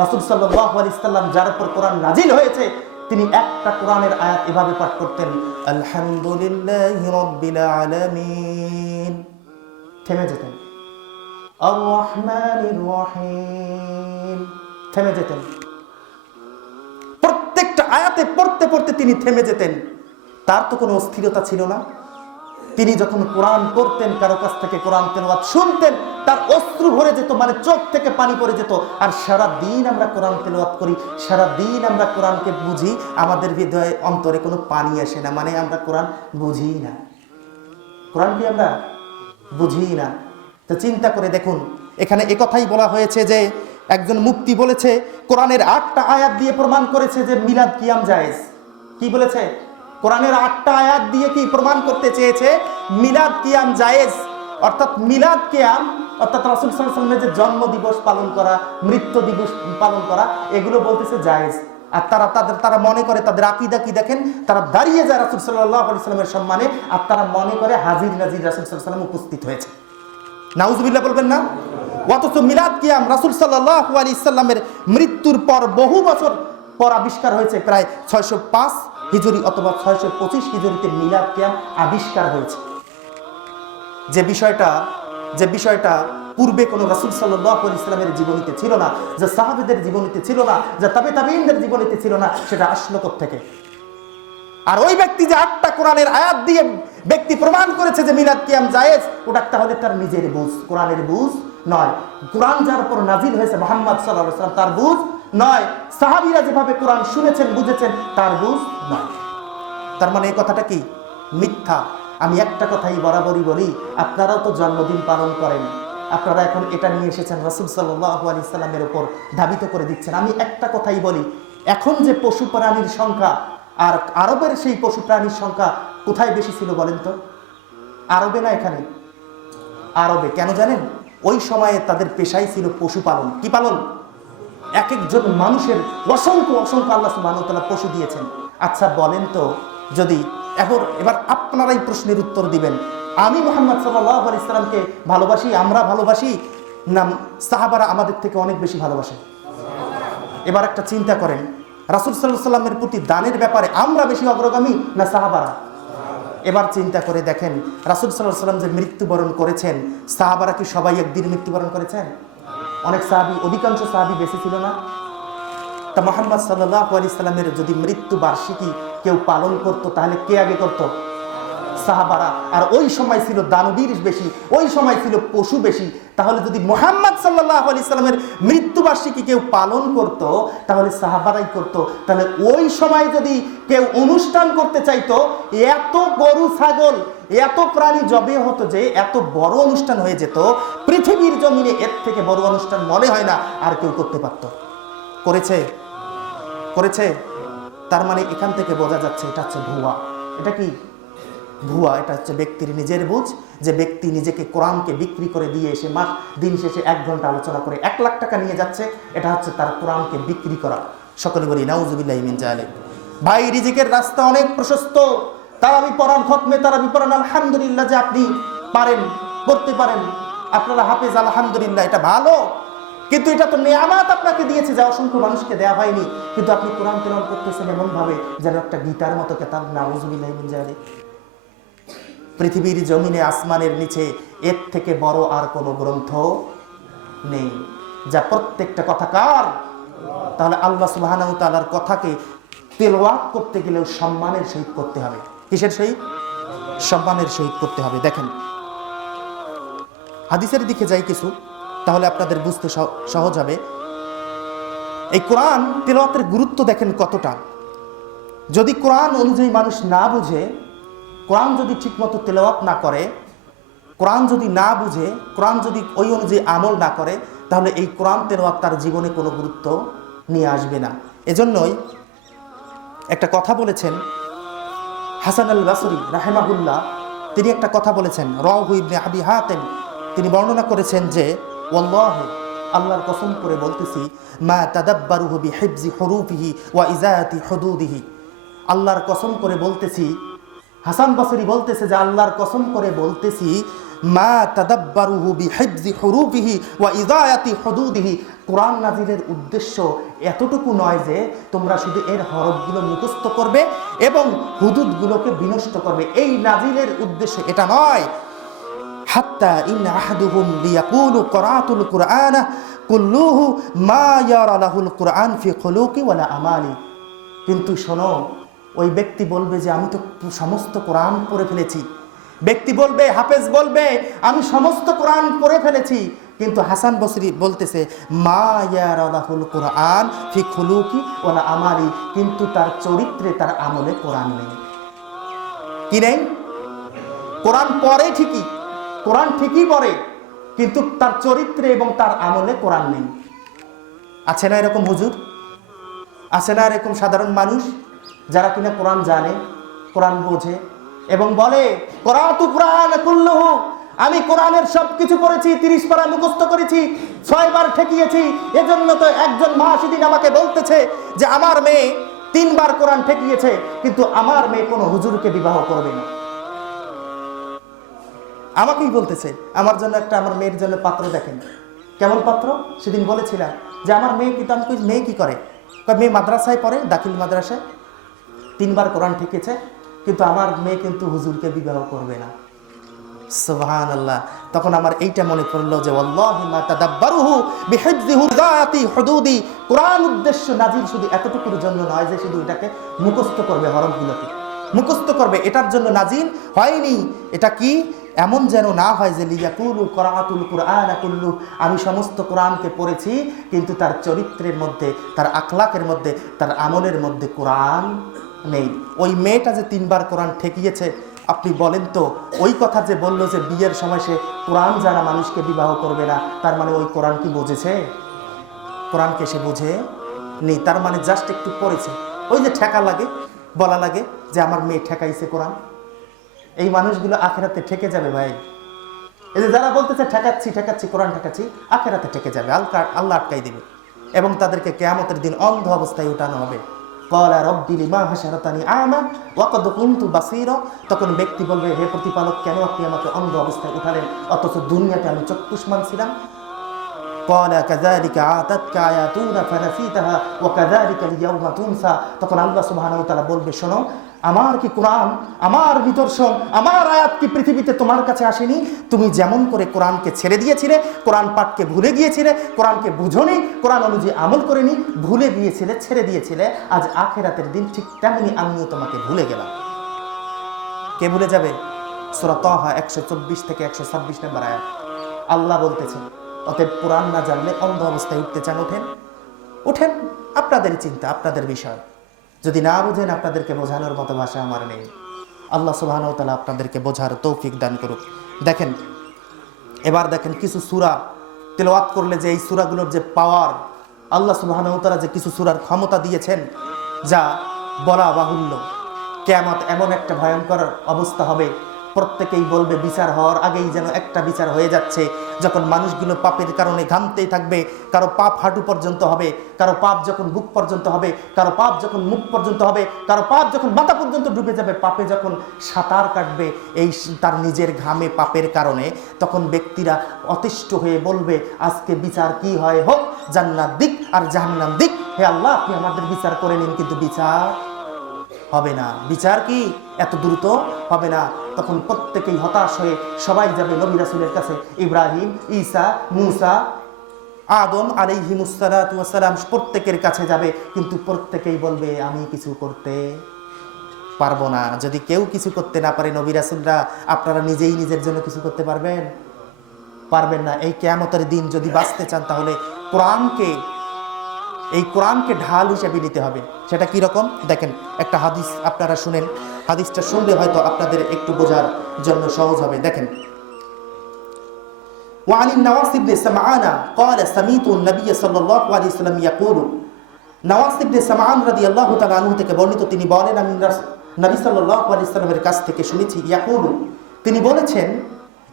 রাসূল সাল্লাল্লাহু আলাইহি সাল্লাম যার উপর কোরআন নাজিল হয়েছে, তিনি একটা কোরআনের আয়াত এভাবে পাঠ করতেন, আলহামদুলিল্লাহি রাব্বিল আলামিন, থেমে যেতেন। আর রহমানির রহিম, থেমে যেতেন। প্রত্যেকটা আয়াতে পড়তে পড়তে তিনি থেমে যেতেন। তার তো কোনো অস্থিরতা ছিল না। তিনি যখন কোরআন পড়তেন, কারো কাছ থেকে কোরআন তেলাওয়াত শুনতেন, তার অশ্রু ভরে যেত, মানে চোখ থেকে পানি পড়ে যেত। আর সারা দিন আমরা কোরআন তেলাওয়াত করি, সারা দিন আমরা কোরআনকে বুঝি, আমাদের হৃদয়ে অন্তরে কোনো পানি আসে না, মানে আমরা কোরআন বুঝি না। কোরআনকে আমরা বুঝি না। তো চিন্তা করে দেখুন, এখানে একথাই বলা হয়েছে যে একজন মুফতি বলেছে, কোরআনের 8টা আয়াত দিয়ে প্রমাণ করেছে যে মিলাদ কিয়াম জায়েজ। কি বলেছে? কোরআনের 8টা আয়াত দিয়ে কি প্রমাণ করতে চেয়েছে? মিলাদ কিয়াম জায়েজ। অর্থাৎ মিলাদ কিয়াম, অর্থাৎ রাসূল সাল্লাল্লাহু আলাইহি ওয়াসাল্লামের যে জন্ম দিবস পালন করা, মৃত্যু দিবস পালন করা, এগুলো বলতেছে জায়েজ। আর তারা মনে করে, তাদের আকীদা কি দেখেন, তারা দাঁড়িয়ে যায় রাসূল সাল্লাল্লাহু আলাইহি ওয়াসাল্লামের সম্মানে, আর তারা মনে করে হাজির নাজির রাসূল সাল্লাল্লাহু আলাইহি ওয়াসাল্লাম উপস্থিত হয়েছে। নাউজুবিল্লাহ বলবেন না? অথচ মিলাদ কিয়াম রাসূল সাল্লাল্লাহু আলাইহি সাল্লামের মৃত্যুর পর বহু বছর পর আবিষ্কার হয়েছে। প্রায় 605 হিজরি অথবা 625 হিজরিতে মিলাদ কিয়াম আবিষ্কার হয়েছে। যে বিষয়টা পূর্বে কোনো রাসূল সাল্লাল্লাহু আলাইহি ওয়াসাল্লামের জীবনীতে ছিল না, যা সাহাবীদের জীবনীতে ছিল না, যা তাবেঈনদের জীবনীতে ছিল না, সেটা আসলো কোত্থেকে? আর ওই ব্যক্তি যে 8টা কোরআনের আয়াত দিয়ে ব্যক্তি প্রমাণ করেছে যে মিলাদ কিয়াম জায়েজ, ওটা তাহলে তার নিজের বুঝ, কোরআনের বুঝ নয়। কোরআন যার উপর নাজিল হয়েছে মুহাম্মদ সাল্লাল্লাহু আলাইহি ওয়াসাল্লাম, তার বুঝ নয়। সাহাবীরা যেভাবে কোরআন শুনেছেন বুঝেছেন, তার বুঝ নয়। তার মানে এই কথাটা কি? মিথ্যা। আমি একটা কথাই বরাবরই বলি, আপনারাও তো জন্মদিন পালন করেন, আপনারা এখন এটা নিয়ে এসেছেন রাসূল সাল্লাল্লাহু আলাইহি সাল্লামের উপর ধাবিত করে দিচ্ছেন। আমি একটা কথাই বলি, এখন যে পশু প্রাণীর সংখ্যা আর আরবের সেই পশু প্রাণীর সংখ্যা কোথায় বেশি ছিল বলেন তো? আরবে না এখানে? আরবে। কেন জানেন? ওই সময়ে তাদের পেশাই ছিল পশুপালন। কি পালন? এক একজন মানুষের অসংখ্য অসংখ্য আল্লাহ সুবহানাহু ওয়া তাআলা পশু দিয়েছেন। আচ্ছা বলেন তো, যদি এবার আপনারাই প্রশ্নের উত্তর দিবেন, আমি মুহাম্মদ সাল্লাল্লাহু আলাইহি সাল্লামকে ভালোবাসি, আমরা ভালোবাসি না সাহাবারা আমাদের থেকে অনেক বেশি ভালোবাসে? এবার একটা চিন্তা করেন, রাসূল সাল্লাল্লাহু আলাইহি সাল্লামের প্রতি দানের ব্যাপারে আমরা বেশি অগ্রগামী না সাহাবারা? এবার চিন্তা করে দেখেন, রাসূল সাল্লাল্লাহু আলাইহি সাল্লাম যে মৃত্যুবরণ করেছেন, সাহাবারা কি সবাই একদিন মৃত্যুবরণ করেছেন? অনেক সাহাবী, অধিকাংশ সাহাবী বেঁচে ছিল না? তা মুহাম্মদ সাল্লাল্লাহু আলাইহি সাল্লামের যদি মৃত্যু বার্ষিকী কেউ পালন করত, তাহলে কে আগে করত? সাহাবারা। আর ওই সময় ছিল দানবীর বেশি, ওই সময় ছিল পশু বেশি। তাহলে যদি মুহাম্মদ সাল্লাল্লাহু আলাইহি সাল্লামের মৃত্যুবার্ষিকী কেউ পালন করত, তাহলে সাহাবারাই করত। তাহলে ওই সময় যদি কেউ অনুষ্ঠান করতে চাইতো, এত গরু ছাগল এত প্রাণী জবে হতো যে এত বড় অনুষ্ঠান হয়ে যেত, পৃথিবীর জমিনে এর থেকে বড় অনুষ্ঠান মনে হয় না আর কেউ করতে পারত। করেছে? তার মানে এখান থেকে বোঝা যাচ্ছে এটা হচ্ছে ভুয়া। এটা কি ভুয়া? এটা হচ্ছে ব্যক্তির নিজের বুঝ, যে ব্যক্তি নিজেকে কোরআনকে বিক্রি করে দিয়ে এসে মাস দিন শেষে 1 ঘন্টা আলোচনা করে 1 লাখ টাকা নিয়ে যাচ্ছে। এটা হচ্ছে তার কোরআনকে বিক্রি করা। সকলে বলি নাউজুবিল্লাহি মিন যালিক। ভাই, রিজিকের রাস্তা অনেক প্রশস্ত। তারাবি পড়ান, খতমে তারাবি পড়ান, আলহামদুলিল্লাহ যে আপনি পারেন, করতে পারেন, আপনারা হাফেজ, আলহামদুলিল্লাহ, এটা ভালো। কিন্তু এটা তো নেয়ামত আপনাকে দিয়েছে, যা অসংখ্য মানুষকে দেওয়া হয়নি। কিন্তু আপনি কোরআন তেলাওয়াত করতেছেন এমন ভাবে যেন একটা গীতার মতো কিতাব। নাউজুবিল্লাহি মিন যালিক। পৃথিবীর জমিনে আসমানের নিচে এর থেকে বড় আর কোনো গ্রন্থ নেই, যা প্রত্যেকটা কথা কার? তাহলে আল্লাহ সুবহানাহু ওয়া তাআলার কথাকে তেলাওয়াত করতে গেলেও সম্মানের সহিত করতে হবে। কিসের সহিত? সম্মানের সহিত করতে হবে। দেখেন, হাদিসের দিকে যাই কিছু, তাহলে আপনাদের বুঝতে সহজ হবে। এই কোরআন তেলাওয়াতের গুরুত্ব দেখেন কতটা। যদি কোরআন অনুযায়ী মানুষ না বুঝে, কোরআন যদি ঠিকমতো তেলাওয়াত না করে, কোরআন যদি না বুঝে, কোরআন যদি ওই অনুযায়ী আমল না করে, তাহলে এই কোরআন তেলাওয়াত তার জীবনে কোনো গুরুত্ব নিয়ে আসবে না। এজন্যই একটা কথা বলেছেন হাসান আল বসরি রাহিমাহুল্লাহ, তিনি একটা কথা বলেছেন, রাওয়াহু ইবনে আবি হাতিম, তিনি বর্ণনা করেছেন যে ওয়াল্লাহি, আল্লাহর কসম করে বলতেছি, মা তাদাব্বারুহু বিহিফজি হুরুফিহি ওয়া ইজায়াতি হুদুদিহি, আল্লাহর কসম করে বলতেছি, হাসান বসরি বলতেছে যে আল্লাহর কসম করে বলতেছি, মা তাদাব্বারুহু বিহিফজি হুরুফিহি ওয়া ইজায়াতি হুদুদিহি, কোরআন নাজিলের উদ্দেশ্য এতটুকু নয় যে তোমরা শুধু এর হরফগুলো মুখস্থ করবে এবং হুদুদগুলোকে বিনষ্ট করবে। এই নাজিলের উদ্দেশ্য এটা নয়। হাত্তা ইন আহাদুহুম লিয়াকুলু ক্রাআতুল কুরআন কুল্লুহু মা ইয়ারা লাহুল কুরআন ফি খুলুকি ওয়ালা আমালি। কিন্তু শোনো, ওই ব্যক্তি বলবে যে আমি তো সমস্ত কোরআন পড়ে ফেলেছি। ব্যক্তি বলবে, হাফেজ বলবে, আমি সমস্ত কোরআন পড়ে ফেলেছি, কিন্তু হাসান বসরি বলতেছে মা ইয়ারা লাহুল কুরআন ফি খুলুকি ওয়ালা আমালি, কিন্তু তার চরিত্রে, তার আমলে কোরআন নেই। কি নেই? কোরআন পড়ে ঠিকই, কোরআন ঠিকই পড়ে, কিন্তু তার চরিত্রে এবং তার আমলে কোরআন নেই। আছে না এরকম হুজুর? আছে না এরকম সাধারণ মানুষ যারা কিনা কোরআন জানে, কোরআন বোঝে এবং বলে ক্রাআতু কুরআন কুল্লুহু, আমি কোরআনের সব কিছু পড়েছি, 30 পারা মুখস্থ করেছি, 6 বার ঠেকিয়েছি। এজন্য তো একজন মা সেদিন আমাকে বলতেছে যে আমার মেয়ে 3 বার কোরআন ঠেকিয়েছে, কিন্তু আমার মেয়ে কোনো হুজুরকে বিবাহ করবে না। আমাকেই বলতেছে আমার জন্য একটা, আমার মেয়ের জন্য পাত্র দেখেন। কেমন পাত্র? সেদিন বলেছিলাম যে আমার মেয়ে, কিন্তু আমি কই মেয়ে কি করে? মেয়ে মাদ্রাসায় পড়ে, দাখিল মাদ্রাসায়, 3 বার কোরআন ঠেকেছে, কিন্তু আমার মেয়ে কিন্তু হুজুরকে বিবাহ করবে না। সুবহানাল্লাহ। তখন আমার এইটা মনে পড়লো যে ওয়াল্লাহি মা তাদাব্বারুহু বিহিফযি হুদায়াতি হুদুদি, কোরআন উদ্দেশ্য নাজিল শুধু এতটুকুর জন্য নয় যে শুধু এটাকে মুখস্থ করবে, হরফগুলোকে মুখস্থ করবে, এটার জন্য নাজিল হয়নি। এটা কি এমন যেন না হয় যে লিয়াকুলু করাআতুল কুরআন কুল্লু, আমি সমস্ত কোরআনকে পড়েছি কিন্তু তার চরিত্রের মধ্যে, তার আখলাকের মধ্যে, তার আমলের মধ্যে কোরআন নেই। ওই মেয়েটা যে 3 বার কোরআন ঠেকিয়েছে, আপনি বলেন তো ওই কথা যে বলল যে বিয়ের সময় সে কোরআন জানা মানুষকে বিবাহ করবে না, তার মানে ওই কোরআন কি বুঝেছে? কোরআনকে সে বুঝে নেই, তার মানে জাস্ট একটু পড়েছে। ওই যে ঠেকা লাগে, বলা লাগে যে আমার মেয়ে ঠেকাইছে কোরআন, এই মানুষগুলো আখেরাতে ঠেকে যাবে ভাই। এই যে যারা বলতেছে ঠেকাচ্ছি ঠেকাচ্ছি কোরআন ঠেকাচ্ছি, আখেরাতে ঠেকে যাবে, আল্লাহ আটকাই দেবে এবং তাদেরকে কিয়ামতের দিন অন্ধ অবস্থায় উঠানো হবে। ক্বালা রব্বি লিমা হাশারাতানি আমা ওয়া ক্বাদ কুনতু বাসীরা, তখন ব্যক্তি বলবে হে প্রতিপালক, কেন আপনি আমাকে অন্ধ অবস্থায় উঠালেন অথচ দুনিয়াতে আমি চক্ষুষ্মান ছিলাম। ক্বালা কাযালিকা আতাতকা আয়াতুনা ফানাসিতাহা ওয়া কাযালিকা আল-ইয়াওমা তুনসা, তখন আল্লাহ সুবহানাহু ওয়া তাআলা বলবে শোনো, আমার কি কোরআন, আমার নিদর্শন, আমার আয়াত কি পৃথিবীতে তোমার কাছে আসেনি? তুমি যেমন করে কোরআনকে ছেড়ে দিয়েছিলে, কোরআন পাঠকে ভুলে গিয়েছিলে, কোরআনকে বুঝোনি, কোরআন অনুযায়ী আমল করেনি, ভুলে গিয়েছিলে, ছেড়ে দিয়েছিলে, আজ আখিরাতের দিন ঠিক তেমনি আমিও তোমাকে ভুলে গেলাম। কে ভুলে যাবে? সূরা তাহা 124 থেকে 126 নম্বর আয়াত আল্লাহ বলতেছেন। অতএব কোরআন না জানলে অন্ধ অবস্থায় উঠতে চান, ওঠেন ওঠেন, আপনাদের চিন্তা, আপনাদের বিষয়। যদি না বুঝেন, আপনাদেরকে বোঝানোর মতো ভাষা আমার নেই। আল্লাহ সুবহানাহু ওয়া তাআলা আপনাদেরকে বোঝার তৌফিক দান করুক। দেখেন, এবার দেখেন কিছু সূরা তেলাওয়াত করলে যে এই সূরাগুলোর যে পাওয়ার, আল্লাহ সুবহানাহু ওয়া তাআলা যে কিছু সূরার ক্ষমতা দিয়েছেন যা বলা বাহুল্য। কিয়ামত এমন একটা ভয়ঙ্কর অবস্থা হবে, প্রত্যেকেই বলবে বিচার হওয়ার আগেই যেন একটা বিচার হয়ে যাচ্ছে, যখন মানুষগুলো পাপের কারণে ঘামতেই থাকবে। কারো পাপ হাঁটু পর্যন্ত হবে, কারো পাপ যখন বুক পর্যন্ত হবে, কারো পাপ যখন মুখ পর্যন্ত হবে, কারো পাপ যখন মাথা পর্যন্ত ডুবে যাবে, পাপে যখন সাঁতার কাটবে এই তার নিজের ঘামে পাপের কারণে, তখন ব্যক্তিরা অতিষ্ঠ হয়ে বলবে আজকে বিচার কি হয় হোক, জান্নাত দিক আর জাহান্নাম দিক, হে আল্লাহ আপনি আমাদের বিচার করে নিন। কিন্তু বিচার হবে না। বিচার কি এত দ্রুত হবে না। তখন প্রত্যেকেই হতাশ হয়ে সবাই যাবে নবী রাসূলের কাছে, ইব্রাহিম, ঈসা, মূসা, আদম আলাইহিমুসসালাতু ওয়াস সালাম, প্রত্যেকের কাছে যাবে, কিন্তু প্রত্যেকেই বলবে আমি কিছু করতে পারবো না। যদি কেউ কিছু করতে না পারে, নবী রাসূলরা, আপনারা নিজেই নিজের জন্য কিছু করতে পারবেন? পারবেন না। এই কিয়ামতের দিন যদি বাঁচতে চান, তাহলে এই কোরআনকে ঢাল হিসেবে নিতে হবে। সেটা কি রকম দেখেন, একটা হাদিস আপনারা শুনেন, হাদিসটা শুনলে হয়তো আপনাদের একটু বোঝার জন্য সহজ হবে। দেখেন, وعن النواس بن سمعان قال سمعت النبي صلى الله عليه وسلم يقول, নওয়াস ইবনে সামআন রাদিয়াল্লাহু তাআলা আনহু থেকে বর্ণিত, তিনি বলেন আমি নবী সাল্লাল্লাহু আলাইহি ওয়াসাল্লামের কাছ থেকে শুনেছি, ইয়াকুলু, তিনি বলেছেন,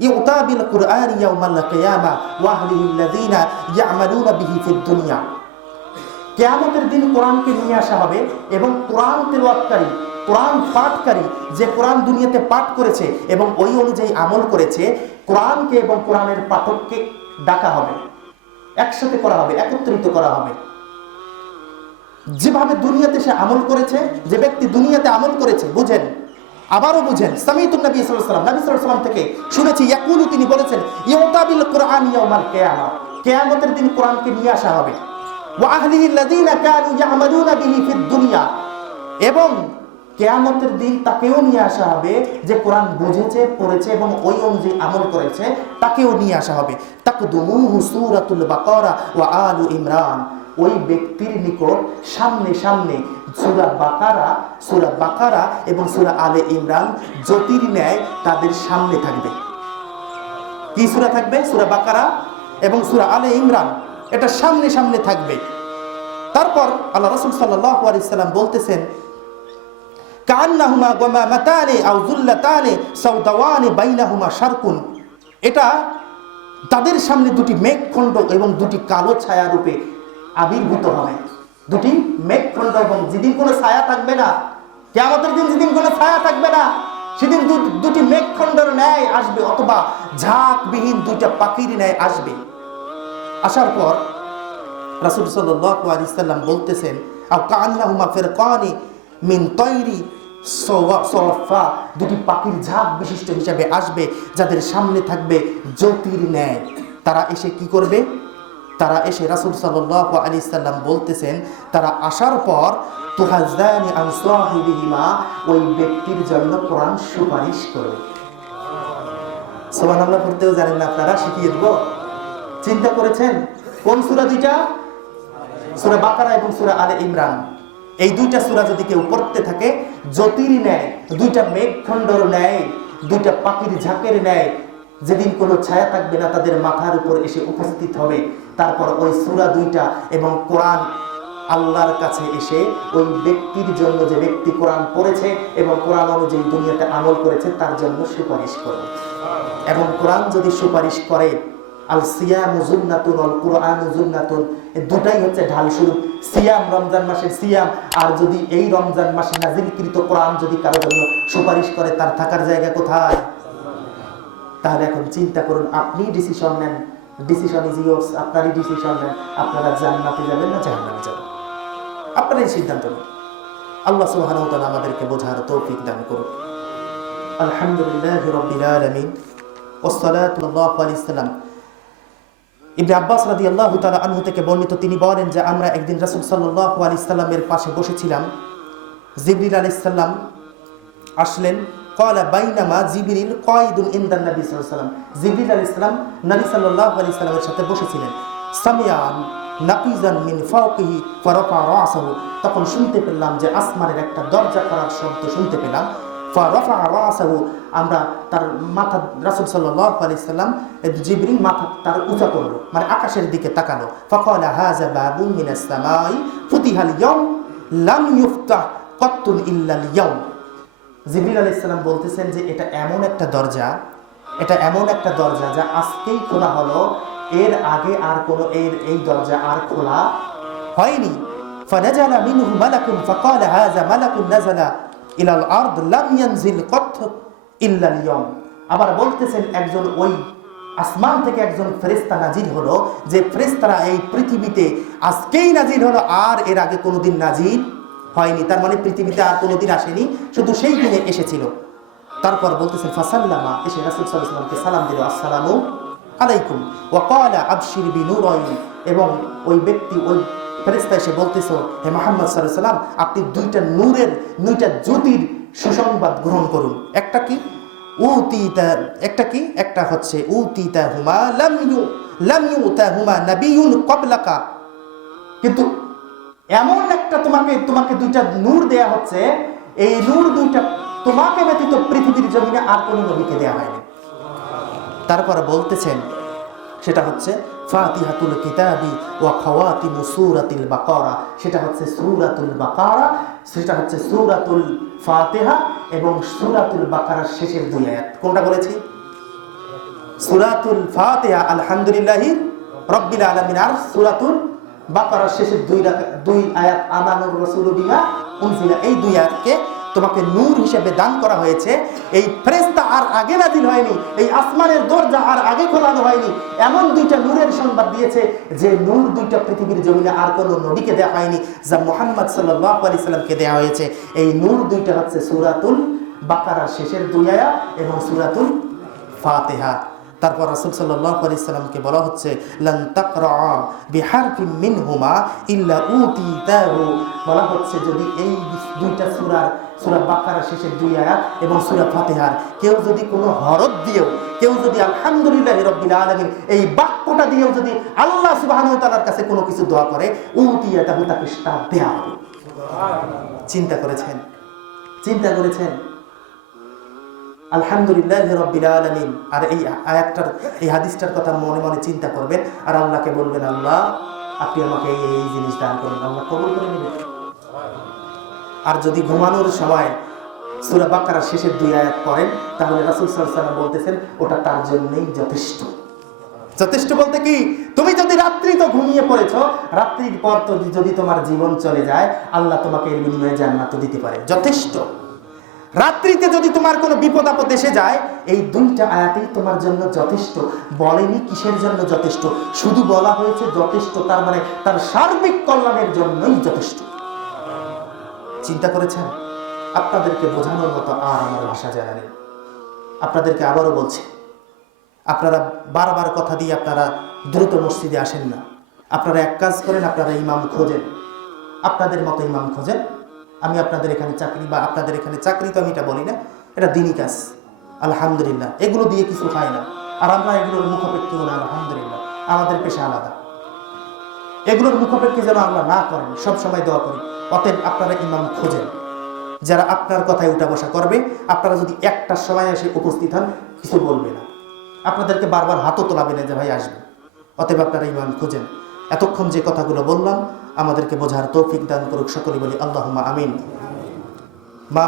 ইউতা বিল কুরআন ইয়াউমাল কিয়ামা ওয়া আহলিহি আল্লাযিনা ইয়ামালুনা বিহি ফিদ দুনিয়া, কিয়ামতের দিন কোরআনকে নিয়ে আসা হবে এবং কোরআন তেলাওয়াতকারী, কোরআন পাঠকারী, যে কোরআন দুনিয়াতে পাঠ করেছে এবং ওই অনুযায়ী আমল করেছে, কোরআনকে এবং কোরআনের পাঠককে ডাকা হবে, একসাথে করা হবে, একত্রিত করা হবে। যেভাবে দুনিয়াতে সে আমল করেছে, যে ব্যক্তি দুনিয়াতে আমল করেছে, বুঝেন, আবারও বুঝেন, সামিতুন নবী সাল্লাল্লাহু আলাইহি ওয়াসাল্লাম, নবী সাল্লাল্লাহু আলাইহি ওয়াসাল্লাম থেকে শুনেছি, ইয়াকুলু, তিনি বলেছেন, ইউতা বিল কুরআন ইয়াউমাল কিয়ামা, কিয়ামতের দিন কোরআনকে নিয়ে আসা হবে, ওয়া আহলিহি আল্লাযিনা কানু ইয়ামালুনা বিহি ফিদ দুনিয়া, এবং কিয়ামতের দিন তাকেও নিয়ে আসা হবে যে কোরআন বুঝেছে, পড়েছে এবং ওই অনুযায়ী আমল করেছে, তাকেও নিয়ে আসা হবে। তাকদুমুহু সূরাতুল বাকারা ওয়া আলু ইমরান, ওই ব্যক্তির নিকট সামনে সামনে সূরা বাকারা এবং সূরা আলে ইমরান জ্যোতির ন্যায় তাদের সামনে থাকবে। কি সূরা থাকবে? সূরা বাকারা এবং সূরা আলে ইমরান, এটা সামনে সামনে থাকবে। তারপর আল্লাহ রাসূল সাল্লাল্লাহু আলাইহি সাল্লাম বলতেছেন, কান্নাহুমা গামামাতানি আও যুল্লাতানি সাওদাওয়ানি বাইনাহুমা শারকুন, এটা তাদের সামনে দুটি মেঘখণ্ড এবং দুটি কালো ছায়া রূপে আবির্ভূত হবে। দুটি মেঘখণ্ড, এবং যেদিন কোনো ছায়া থাকবে না, কিয়ামতের দিন যেদিন কোনো ছায়া থাকবে না, সেদিন দুটি মেঘখণ্ডের ন্যায় আসবে, অথবা ঝাঁকবিহীন দুইটা পাখির ন্যায় আসবে। আসার পর রাসূল সাল্লাল্লাহু আলাইহি সাল্লাম বলতেছেন, আও কান্নাহুমা ফিরকানি মিন তায়রি সওয়াফা, দুটি পাখির ঝাঁক বিশিষ্ট হিসাবে আসবে, যাদের সামনে থাকবে জ্যোতির ন্যায়। তারা এসে কি করবে? তারা এসে রাসূল সাল্লাল্লাহু আলাইহি সাল্লাম বলতেছেন, তারা আসার পর তুহাজ্জানি আন সাহিবিহিমা, ওই ব্যক্তির জন্য কোরআন সুপারিশ করবে। সুবহানাল্লাহ পড়তেও জানেন না আপনারা? শিখিয়ে দেব। চিন্তা করেছেন কোন সূরা দুইটা? সূরা বাকারা এবং সূরা আলে ইমরান। এই দুইটা সূরা যদি কেউ পড়তে থাকে, জ্যোতির ন্যায়, দুইটা মেঘখণ্ডর ন্যায়, দুইটা পাখির ঝাঁকের ন্যায়, যেদিন কোনো ছায়া থাকবে না তাদের মাথার উপর এসে উপস্থিত হবে। তারপর ওই সূরা দুইটা এবং কোরআন আল্লাহর কাছে এসে ওই ব্যক্তির জন্য, যে ব্যক্তি কোরআন পড়েছে এবং কোরআন অনুযায়ী দুনিয়াতে আমল করেছে, তার জন্য সুপারিশ করবে। এবং কোরআন যদি সুপারিশ করে, আল সিয়ামু জুন্নাতুন আল কুরআনু জুন্নাতুন, এই দুটাই হচ্ছে ঢাল স্বরূপ। সিয়াম রমজান মাসের সিয়াম, আর যদি এই রমজান মাসে নাজিলকৃত কোরআন যদি কারো জন্য সুপারিশ করে, তার থাকার জায়গা কোথায়? তাহলে এখন চিন্তা করুন, আপনি ডিসিশন নেন, ডিসিশন ইজ ইয়োর্স, আপনারই ডিসিশন নেন, আপনারা জান্নাতে যাবেন না জাহান্নামে যাবেন, আপনারাই সিদ্ধান্ত নেন। আল্লাহ সুবহানাহু ওয়া তাআলা আমাদেরকে বোঝার তৌফিক দান করুন। আলহামদুলিল্লাহি রাব্বিল আলামিন, ওয়াসসালাতু আল্লাহু আলাইহি সাল্লাম। ইবনে আব্বাস রাদিয়াল্লাহু তাআলা আনহু থেকে বর্ণিত, তিনি বলেন যে আমরা একদিন রাসূল সাল্লাল্লাহু আলাইহি সাল্লামের পাশে বসেছিলাম। জিবরিল আলাইহিস সালাম আসলেন। ক্বালা বাইনামা জিবরিল কায়িদুন ইনদান নবী সাল্লাল্লাহু আলাইহি সাল্লাম, জিবরিল আলাইহিস সালাম নবী সাল্লাল্লাহু আলাইহি সাল্লামের সাথে বসেছিলেন। সামিয়ান নাকিজান মিন ফাওকিহি ফারাফা রাসাহু, তখন শুনতে পেলাম যে আসমানের একটা দরজা করার শব্দ শুনতে পেলাম। ফারাফা রাসাহু, আমরা তার মাথা, রাসূল সাল্লাল্লাহু আলাইহি সাল্লাম জিবরিল মাথা তার উঁচা করলো, মানে আকাশের দিকে তাকালো। ফাকালা হাযা বাবুন মিনাস সামাই ফুতিহাল ইয়াউম লাম ইফতাহ কাত্তুন ইল্লাল ইয়াউম। জিবরিল আলাইহিস সালাম বলতেছেন যে এটা এমন একটা দরজা, এটা এমন একটা দরজা যা আজকেই খোলা হলো, এর আগে আর কোনো এই দরজা আর খোলা হয়নি। ফানাজালা মিনহু মালাকুন ফাকালা হাযা মালাকুন নাযালা ইলাল আরদ লাম ইয়ানজিল কত ইল্লাল ইয়াউম। আবার বলতেছেন একজন ওই আসমান থেকে একজন ফেরেশতা নাজিল হলো, যে ফেরেশতারা এই পৃথিবীতে আজকেই নাজিল হলো, আর এর আগে কোনোদিন নাজিল হয়নি। তার মানে পৃথিবীতে আর কোনোদিন আসেনি, শুধু সেই দিনে এসেছিল। তারপর বলতেছেন ফাসাল্লামা, এসে রাসূল সাল্লাল্লাহু আলাইহি ওয়াসাল্লামকে সালাম দিল, আসসালামু আলাইকুম ওয়া ক্বালা আবশির বিনুরাইন। এবং ওই ব্যক্তি, ওই ফেরেশতা এসে বলতেছে, হে মুহাম্মদ সাল্লাল্লাহু আলাইহি ওয়াসাল্লাম, আপনি দুইটা নূরের, দুইটা জ্যোতির সুসংবাদ গ্রহণ করুন। একটা কি? উতিতা, একটা কি? একটা হচ্ছে উতিতাহুমা লাম ইউতাহুমা নাবিয়্যুন ক্বাবলাকা, কিন্তু এমন একটা তোমাকে দুইটা নূর দেয়া হচ্ছে, এই নূর দুইটা তোমাকে ব্যতীত পৃথিবীর জমিনে আর কোন নবীকে দেয়া হয়নি। তারপর বলতেছেন সেটা হচ্ছে ফাতিহাতুল কিতাবি ওয়া খাওয়াতিমু সূরাতিল বাকারা, সেটা হচ্ছে সূরাতুল বাকারা, সেটা হচ্ছে সূরাতুল ফাতিহা এবং সূরাতুল বাকারার শেষের দুই আয়াত। কোনটা বলেছি? সূরাতুল ফাতিহা আলহামদুলিল্লাহি রাব্বিল আলামিন, আর সূরাতুল বাকারার শেষের দুই আয়াত আমানুর রাসূলু বিমা উনজিলা, এই দুই আয়াতকে তোমাকে নূর হিসেবে দান করা হয়েছে। এই ফেরেশতা আর আগে নাজিল হয়নি, এই আসমানের দরজা আর আগে খোলানো হয়নি, এমন দুইটা নূরের সংবাদ দিয়েছে যে নূর দুইটা পৃথিবীর জমিনে আর কোনো নবীকে দেওয়া হয়নি, যা মুহাম্মদ সাল্লাল্লাহু আলাইহি সাল্লামকে দেওয়া হয়েছে। এই নূর দুইটা হচ্ছে সূরাতুল বাকারার শেষের দুই আয়াত এবং সূরাতুল ফাতিহা। তারপর রাসূল সাল্লাল্লাহু আলাইহি সাল্লামকে বলা হচ্ছে লান তাকরা বিহারফিন মিনহুমা ইল্লা উতিতাহু, বলা হচ্ছে যদি এই দুইটা সূরা বাকারার শেষের দুই আয়াত এবং সূরা ফাতিহার কেউ যদি কোনো হরফ দিয়েও, কেউ যদি আলহামদুলিল্লাহি রাব্বিল আলামিন এই বাক্যটা দিয়েও যদি আল্লাহ সুবহানাহু ওয়া তাআলার কাছে কোনো কিছু দোয়া করে, উতিয়াতাহু, তাকে তা দেয়া হবে। চিন্তা করেছেন? চিন্তা করেছেন? আলহামদুলিল্লাহি রাব্বিল আলামিন। আর এই আয়াতটার, এই হাদিসটার কথা মনে মনে চিন্তা করবেন আর আল্লাহকে বলবেন, আল্লাহ আপনি আমাকে এই জিনিস দান করুন, আল্লাহ কবুল করে নেবেন। আর যদি ঘুমানোর সময় সূরা বাকারার শেষের দুই আয়াত পড়েন, তাহলে রাসূল সাল্লাল্লাহু আলাইহি ওয়াসাল্লাম বলতেছেন ওটা তার জন্যই যথেষ্ট। যথেষ্ট বলতে কি, তুমি যদি রাত্রি তো ঘুমিয়ে পড়েছো, রাত্রির পর তো যদি তোমার জীবন চলে যায়, আল্লাহ তোমাকে এর বিনিময়ে জান্নাত দিতে পারে, যথেষ্ট। রাত্রিতে যদি তোমার কোনো বিপদ আপদ এসে যায়, এই দুইটা আয়াতই তোমার জন্য যথেষ্ট। বলেনি কিসের জন্য যথেষ্ট, শুধু বলা হয়েছে যথেষ্ট, তার মানে তার সার্বিক কল্যাণের জন্যই যথেষ্ট। চিন্তা করেছেন? আপনাদেরকে বোঝানোর মতো আর আমার ভাষা জানা নেই। আপনাদেরকে আবারও বলছি, আপনারা বারবার কথা দিয়ে আপনারা দ্রুত মসজিদে আসেন না। আপনারা এক কাজ করেন, আপনারা ইমাম খোঁজেন, আপনাদের মতো ইমাম খোঁজেন। আমি আপনাদের এখানে চাকরি বা আপনাদের এখানে চাকরি তো আমি এটা বলি না, এটা দিনই কাজ, আলহামদুলিল্লাহ। এগুলো দিয়ে কিছু হয় না, আর আমরা এগুলোর মুখাপেক্ষী না, আলহামদুলিল্লাহ। আমাদের পেশা আলাদা, এগুলোর মুখাপেক্ষী যেন আমরা না করেন, সবসময় দোয়া করি। অতএব আপনারা ইমাম খোঁজেন যারা আপনার কথায় উঠা বসা করবে। আপনারা যদি একটার সময় এসে উপস্থিত হন, কিছু বলবে না, আপনাদেরকে বারবার হাতও তোলাবে না যে ভাই আসবে। অতএব আপনারা ইমাম খোঁজেন। এতক্ষণ যে কথাগুলো বললাম আমাদেরকে বোঝার তৌফিক দান করুক সকলে বলি আল্লাহুম্মা আমিন। মা